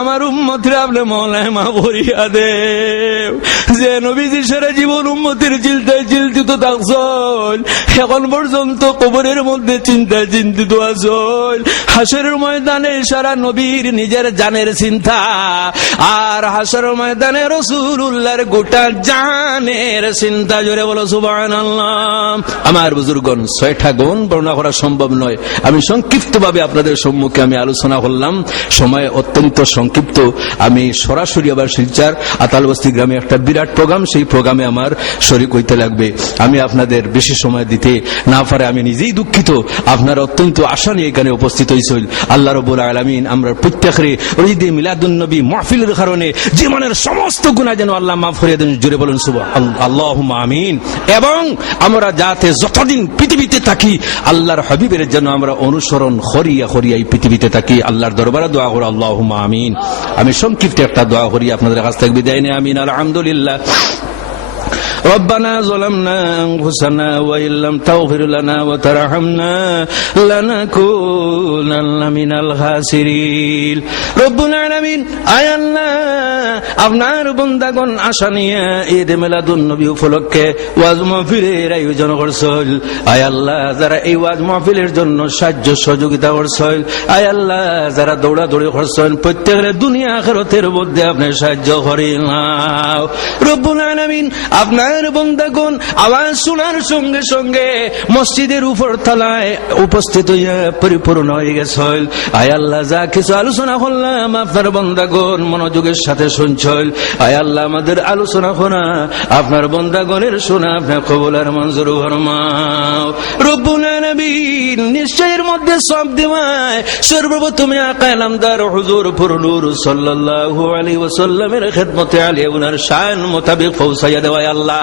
আমার উম্মতের আপনি মাওলায় মাফ করিয়া দেও। যে নবীজি সারা জীবন উম্মতের চিন্তায় চিন্তিত থাকছল, এখন পর্যন্ত কবরের মধ্যে চিন্তায় চিন্তিত আছল। হাসরের ময়দানে সারা নবীর নিজের জানের চিন্তা, আর হাসরের ময়দানে রাসূলুল্লাহর গোটা জানের চিন্তা। জোরে বলো সুবহানাল্লাহ। আমার বুজুর্গণ, 6টা গুণ বর্ণনা করা সম্ভব নয়। আমি সংক্ষিপ্তভাবে আপনাদের সম্মুখে আমি আলোচনা করলাম, সময় অত্যন্ত সংক্ষিপ্ত। আমি সরাসরি আবার শিলচর আতালবস্তি গ্রামে একটা বিরাট প্রোগ্রাম, সেই প্রোগ্রামে আমার শরীক হইতে লাগবে। আমি আপনাদের বেশি সময় দিতে না পারে আমি নিজেই দুঃখিত। আপনারা অত্যন্ত আশা নিয়ে এখানে উপস্থিত হয়েছিল। আল্লাহ রাব্বুল আলামিন আমরা প্রত্যেকের ঈদে মিলাদুন নবী মাহফিলের কারণে জীবনের সমস্ত গুনাহ যেন আল্লাহ মাফ করে দেন। জোরে বলুন আল্লাহুম্মা আমিন। এবং আমরা যাতে যতদিন পৃথিবীতে থাকি আল্লাহর হাবিবের জন্য আমরা অনুসরণ করিয়া করিয়া এই পৃথিবীতে থাকি। আল্লাহর দরবারে দোয়া করো, আল্লাহুম্মা আমিন। আমি সংক্ষিপ্ত একটা দোয়া করি আপনাদের কাছ থেকে বিদায় নিয়ে। আমিন। আলহামদুলিল্লাহ। ربنا ظلمنا أنفسنا وإن لم تغفر لنا وترحمنا لنكونن من الخاسرين। رب العالمين, আয় আল্লাহ, আপনার বান্দাগণ আশা নিয়ে ঈদ মিলাদুন নবী উপলক্ষে ওয়াজ মাহফিলের আয়োজন করছেন। আয় আল্লাহ, যারা এই ওয়াজ মাহফিলের জন্য সাহায্য সহযোগিতা করছেন, আয় আল্লাহ, যারা দৌড়াদৌড়ি করছেন, প্রত্যেকের দুনিয়া আখিরাতের মধ্যে আপনি সাহায্য করেন। রব্বুল আলামিন, আপনার বন্দাগণ আওয়াজ শোনার সঙ্গে সঙ্গে মসজিদের উপর তলায় উপস্থিত হইয়া পরিপূর্ণ হয়ে গেছে। আয় আল্লাহ, যা কিছু আলোচনা করলাম আপনার বন্দাগণ মনোযোগের সাথে শুনছেন। আয় আল্লাহ, আমাদের আলোচনা শোনা আপনার বন্দাগণের শোনা আপনি কবুল আর মঞ্জুর ফরমাও। রব্বুল আলামিন, নিশ্চয়ের মধ্যে সব দেওয়ায় সর্বপ্রথমে আকা নামদার হুজুর পুরনুর সাল্লাল্লাহু আলাইহি ওয়াসাল্লামের খেদমতে আলী উনার শান মোতাবেক পৌঁছাইয়া দেওয়ায় আল্লাহ।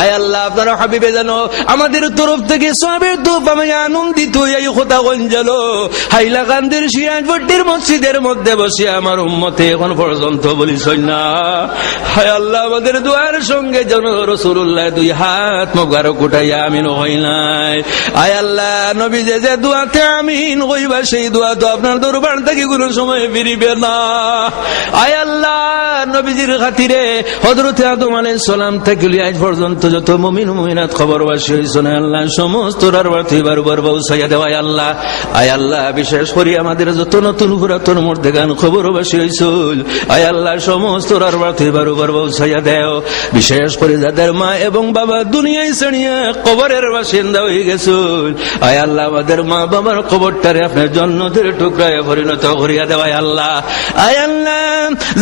আয় আল্লাহ, আপনার হাবিবে যেন আমাদের তরফ থেকে সবের দোপ আমি আনন্দিত এই কথা গঞ্জালো। হাইলাকান্দির সিরাজপট্টির মসজিদের মধ্যে বসে আমার উম্মতে এখন পর্যন্ত বলিছই না। হায় আল্লাহ, আমাদের দোয়ার সঙ্গে যেন রাসূলুল্লাহ দুই হাত মোবারক উঠাইয়া আমিন হই নাই। আয় আল্লাহ, নবী যে দোয়াতে আমিন হইবা সেই দোয়া তো আপনার দরবার থেকে কোনো সময় ফিরিবে না। আয় আল্লাহ, নবীজির খাতিরে হযরত আদম আলাইহিস সালাম থেকে আজ পর্যন্ত যত মুমিন মুমিনাত খবরবাসী হইছেন, আল্লাহ সমস্ত বারবার পৌঁছাইয়া দেওয়ায় আল্লাহ। আয় আল্লাহ, বিশেষ করে আমাদের যত নতুন পুরাতন মুর্দেগান খবরবাসী হইছিল, আয় আল্লাহ সমস্ত বারবার পৌঁছাইয়া দেও। বিশেষ করে যাদের মা এবং বাবা দুনিয়ায় ছাড়িয়া কবরের বাসিন্দা হয়ে গেছিল, আয় আল্লাহ আমাদের মা বাবার কবরটারে আপনার জান্নাতের টুকরায় পরিণত করিয়া দেওয়ায় আল্লাহ। আয় আল্লাহ,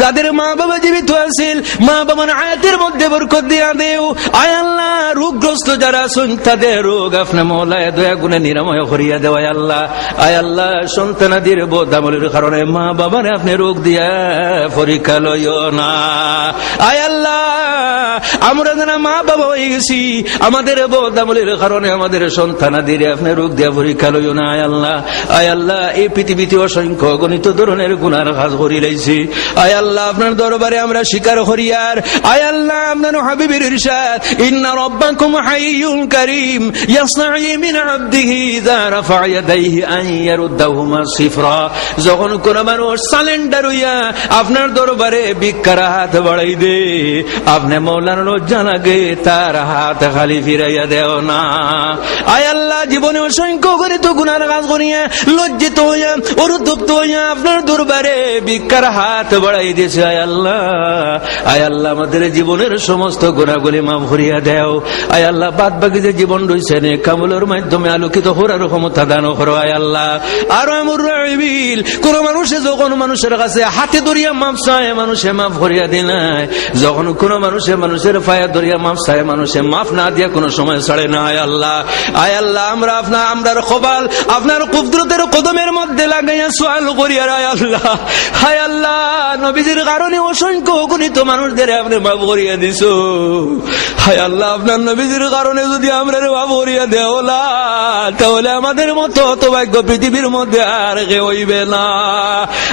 যাদের মা বাবা জীবিত আছিল, মা বাবার আয়াতের মধ্যে বরকত দিয়া দেও। আয় আল্লাহ, রোগগ্রস্ত যারা আছেন তাদের রোগ আপনি মওলায় দয়া গুণে নিরাময় করিয়া দেওয়ায় আল্লাহ। আয় আল্লাহ, সন্তানাদির বদামলের কারণে মা বাবার আপনি রোগ দিয়া পরীক্ষা লইও না। আয় আল্লাহ, আমরা যারা মা বাবা হয়ে গেছি, আমাদের বদামলের কারণে আমাদের সন্তানাদের আপনি রোগ দেওয়া পরীক্ষা লইও না। আয় আল্লাহ, আয় আল্লাহ, এই পৃথিবীতে অসংখ্য গণিত ধরনের গুনার কাজ করি লাইছি। আয় আল্লাহ, আপনার দরবারে আমরা স্বীকার করি। আর আয় আল্লাহ, আপনার হাবিবের ইরশাদ, ইন্না রাব্বাকুম হাইয়ুন কারীম ইয়াসনাই মিন আবদিহি যা রাফা ইয়াদাইহি আন ইয়ারুদ্দাহুমা সিফরা। যখন কোন মানুষ সালেন্ডার হইয়া আপনার দরবারে ভিক্ষার হাত বাড়াই দে, আপনি মওলানা লজ্জা লাগে তার হাত খালি ফিরাইয়া দেও না। আয় আল্লাহ, জীবনে অসংখ্য করে তো গুনার কাজ করিয়া লজ্জিত হইয়া অনুতপ্ত হইয়া আপনার দরবারে ভিক্ষার হাত বাড়াই দিয়েছে। আয় আল্লাহ, আয় আল্লাহ, আমাদের জীবনের সমস্ত গুনাহগুলি মাফ করিয়া দেও। আয় আল্লাহ, বাদ বাকি যে জীবন রয়েছে কামলের মাধ্যমে আলোকিত করার ক্ষমতা দান করো। আয় আল্লাহ, আর আমর রাইবিল, কোন মানুষে যখন মানুষের কাছে হাতে ধরিয়া মাফ চায় মানুষে মাফ করিয়া দিনায়, যখন কোন মানুষে মানুষের পায়ে ধরিয়া মাফ চায় মানুষে মাফ না দিয়া কোন সময় ছাড়ে না। আয় আল্লাহ, আয় আল্লাহ, আমরা আমরার কপাল আপনার কুদরতের কদমের মধ্যে লাগাইয়া সওয়াল করি। আর আয় আল্লাহ, আয় আল্লাহ, নবীজির কারণে অসংখ্য গণিত মানুষদের আপনি মাফ করিয়া দিছো। হায় আল্লাহ, আপনার নবীজির কারণে যদি আমরা মাফ করিয়া দেও না, তাহলে আমাদের মতো হতভাগ্য পৃথিবীর মধ্যে আর কেউ হইবে না।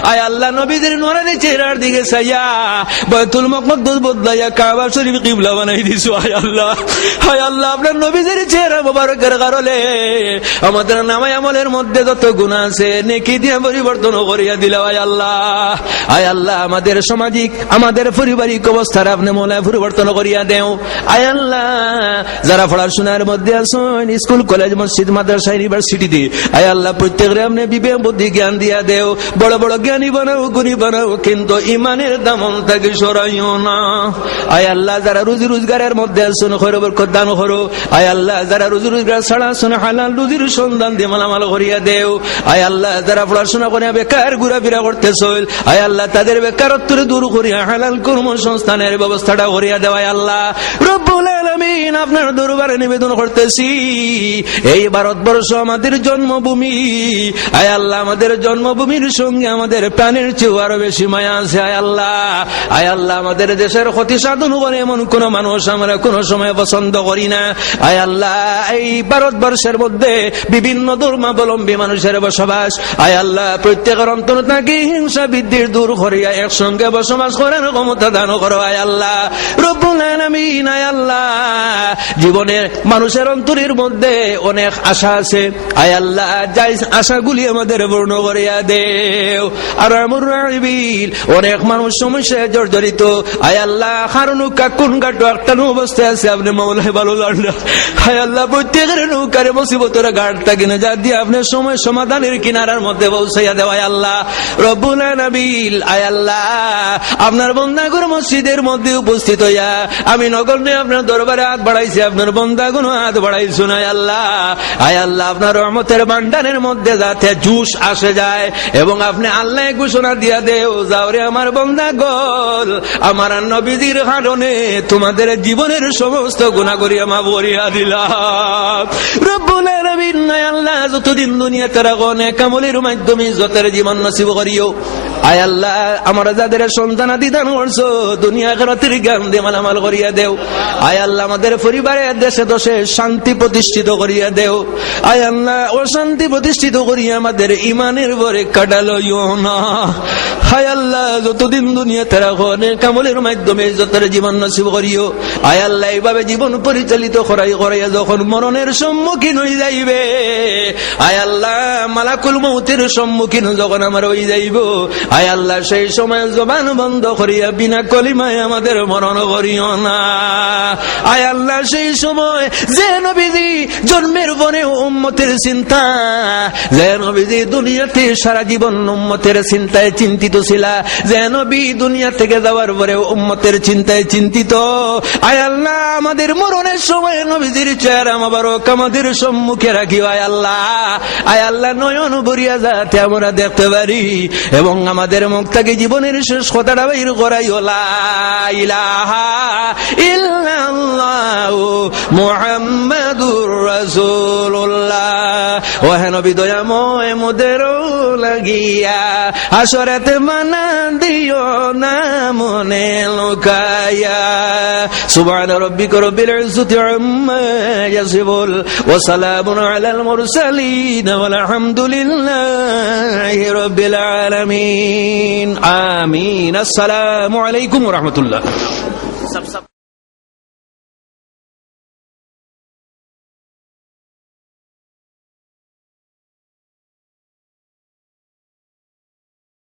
আয় আল্লাহ, নবীজির নূরানি চেহারার দিকে চাইয়া বাইতুল মুকদ্দাস বদলাইয়া কাবা শরীফ কিবলা বানাই দিছো। আয় আল্লাহ, আয় আল্লাহ, আপনার নবীজির চেহারা মোবারকের কারণে আমাদের নামায় আমলের মধ্যে যত গুনাহ আছে নেকি দিয়ে পরিবর্তন করিয়া দিলা। আয় আল্লাহ, আয় আল্লাহ, আমাদের সামাজিক আমাদের পারিবারিক অবস্থার আপনি মোলা পরিবর্তন করিয়া দেও। আয় আল্লাহ, যারা পড়াশোনার মধ্যে আছেন স্কুল কলেজ মসজিদ মাদ্রাসা ইউনিভার্সিটিতে, আয় আল্লাহ, প্রত্যেকরে আপনি বিবেক বুদ্ধি জ্ঞান দিয়া দেও। বড় বড় জ্ঞানী বানাও, গুণী বানাও, কিন্তু ইমানের দামন তাকে সরাইও না। আয় আল্লাহ, যারা রুজি রোজগারের মধ্যে আছেন খৈর বরকত দান করো। আয় আল্লাহ, যারা রুজি রোজগার ছাড়া আছেন হালাল রুজির সন্ধান দিয়ে মালামাল করিয়া দেও। আয় আল্লাহ, যারা পড়াশোনা করে বেকার ঘুরাফেরা করতেছিল, আয় আল্লাহ, তাদের বেকারত্ব দূর করিয়া হালাল কর্মসংস্থানের ব্যবস্থাটা করিয়া দেও। আয় আল্লাহ রব্বুল আলামিন, আপনার দরবারে নিবেদন করতেছি, এই ভারতবর্ষ আমাদের জন্মভূমি। আয় আল্লাহ, আমাদের জন্মভূমির সঙ্গে আমাদের প্রাণের চেয়েও আরো বেশি মায়া আছে। আয় আল্লাহ, আয় আল্লাহ, আমাদের দেশের ক্ষতি সাধন করে এমন কোন মানুষ আমরা কোন সময় পছন্দ করি না। আয় আল্লাহ, এই ভারতবর্ষের মধ্যে বিভিন্ন ধর্মাবলম্বী মানুষের বসবাস। আয় আল্লাহ, প্রত্যেকের অন্তর থাকি হিংসা বিদ্বেষ দূর করিয়া একসঙ্গে বসবাস করার ক্ষমতা দান করো। আয় আল্লাহ রব্বুল আলামিন, আয় আল্লাহ, জীবনে মানুষের অন্তরের মধ্যে অনেক আশা আছে। আয় আল্লাহ, যাই আশাগুলি আমাদের পূর্ণ করিয়া দেও। আর আমর রাইবিল, অনেক মানুষ সমস্যায় জর্জরিত। আয় আল্লাহ, কারণ কোন ঘাটো একটা অবস্থায় আছে আপনি মাওলায় ভালো জানেন। আয় আল্লাহ, প্রত্যেকের নৌকারে মুসিবতের ঘাটটা কিনে যা দিয়ে আপনি সময় সমাধানের কিনারার মধ্যে পৌঁছাইয়া দেওয়া। আল্লাহ রব্বুল আলামিন, আয় আল্লাহ, আপনার বন্দাগুর মসজিদের মধ্যে উপস্থিত হইয়া আমি নগণ্যে আপনার দরবারে হাত বাড়াইছি, আপনার বন্দাগুন হাত বাড়াইছো না। আল্লাহ, আয় আল্লাহ, আপনার রহমতের ভান্ডারের মধ্যে যাতে জুস আসে যায় এবং আপনি আল্লাহ ঘোষণা দিয়া দেও, যাও রে আমার বন্দা গোল, আমার নবীজির কারণে তোমাদের জীবনের সমস্ত গুনাহ করিয়া মাফ করিয়া দিলাম। রব্বুল আলামিন, আয় আল্লাহ, যতদিন দুনিয়া তারা গনে কামলের মাধ্যমে ইজ্জতের জীবন নসিব করিও। আয় আল্লাহ, আমরা যাদের সন্তানাদি দান করছো দুনিয়া আখিরাতের জ্ঞান দিয়ে মালামাল করিয়া দেও। আয় আল্লাহ, আমাদের পরিবারের দেশে দশে শান্তি প্রতিষ্ঠিত করিয়া দেও। আয় আল্লাহ, অশান্তি প্রতিষ্ঠিত করিয়া আমাদের ইমানের ভরে কাটালইও না। হায় আল্লাহ, যতদিন দুনিয়া তারা গনে কামলের মাধ্যমে ইজ্জতের জীবন নসিব করিও। আয় আল্লাহ, এইভাবে জীবন পরিচালিত করাইয়া যখন মরণের সম্মুখীন হয়ে যাইবে, আয় আল্লাহ, মালাকুল মউতের সম্মুখীন যখন আমরা হয়ে যাইব, আয় আল্লাহ, সেই সময় জবান বন্ধ করিয়া বিনা কলিমায় আমাদের মরণ করিও না। আয় আল্লাহ, সেই সময় যে নবীজি জন্মের পরে উম্মতের চিন্তা, যে নবীজি দুনিয়াতে সারা জীবন উম্মতের চিন্তায় চিন্তিত ছিল, যে নবী দুনিয়া থেকে যাওয়ার পরে উম্মতের চিন্তায় চিন্তিত, আয় আল্লাহ, আমাদের মরণের সময় নবীজির চেহারা মোবারক আমাদের সম্মুখে রাখি। আয় আল্লাহ, আয় আল্লাহ, নয়ন ভরিয়া যাতে আমরা দেখতে পারি এবং আমাদের মুখ থেকে জীবনের শেষ কথাটা বের করাই, লা ইলাহা ইল্লাল্লাহু মুহাম্মাদুর রাসূলুল্লাহ। ও হে নবী দয়াময়, মোদের লাগিয়া হাসরেতে মানা দিও না মনে লুকায়া। সুবহান রাব্বিকা রাব্বিল ইজ্জাতি আম্মা ইয়াসিফুন ওয়া সালামুন আলাল মুরসালিন ওয়াল হামদুলিল্লাহি রাব্বিল আলামিন। আমিন। আসসালামু আলাইকুম ওয়া রাহমাতুল্লাহ।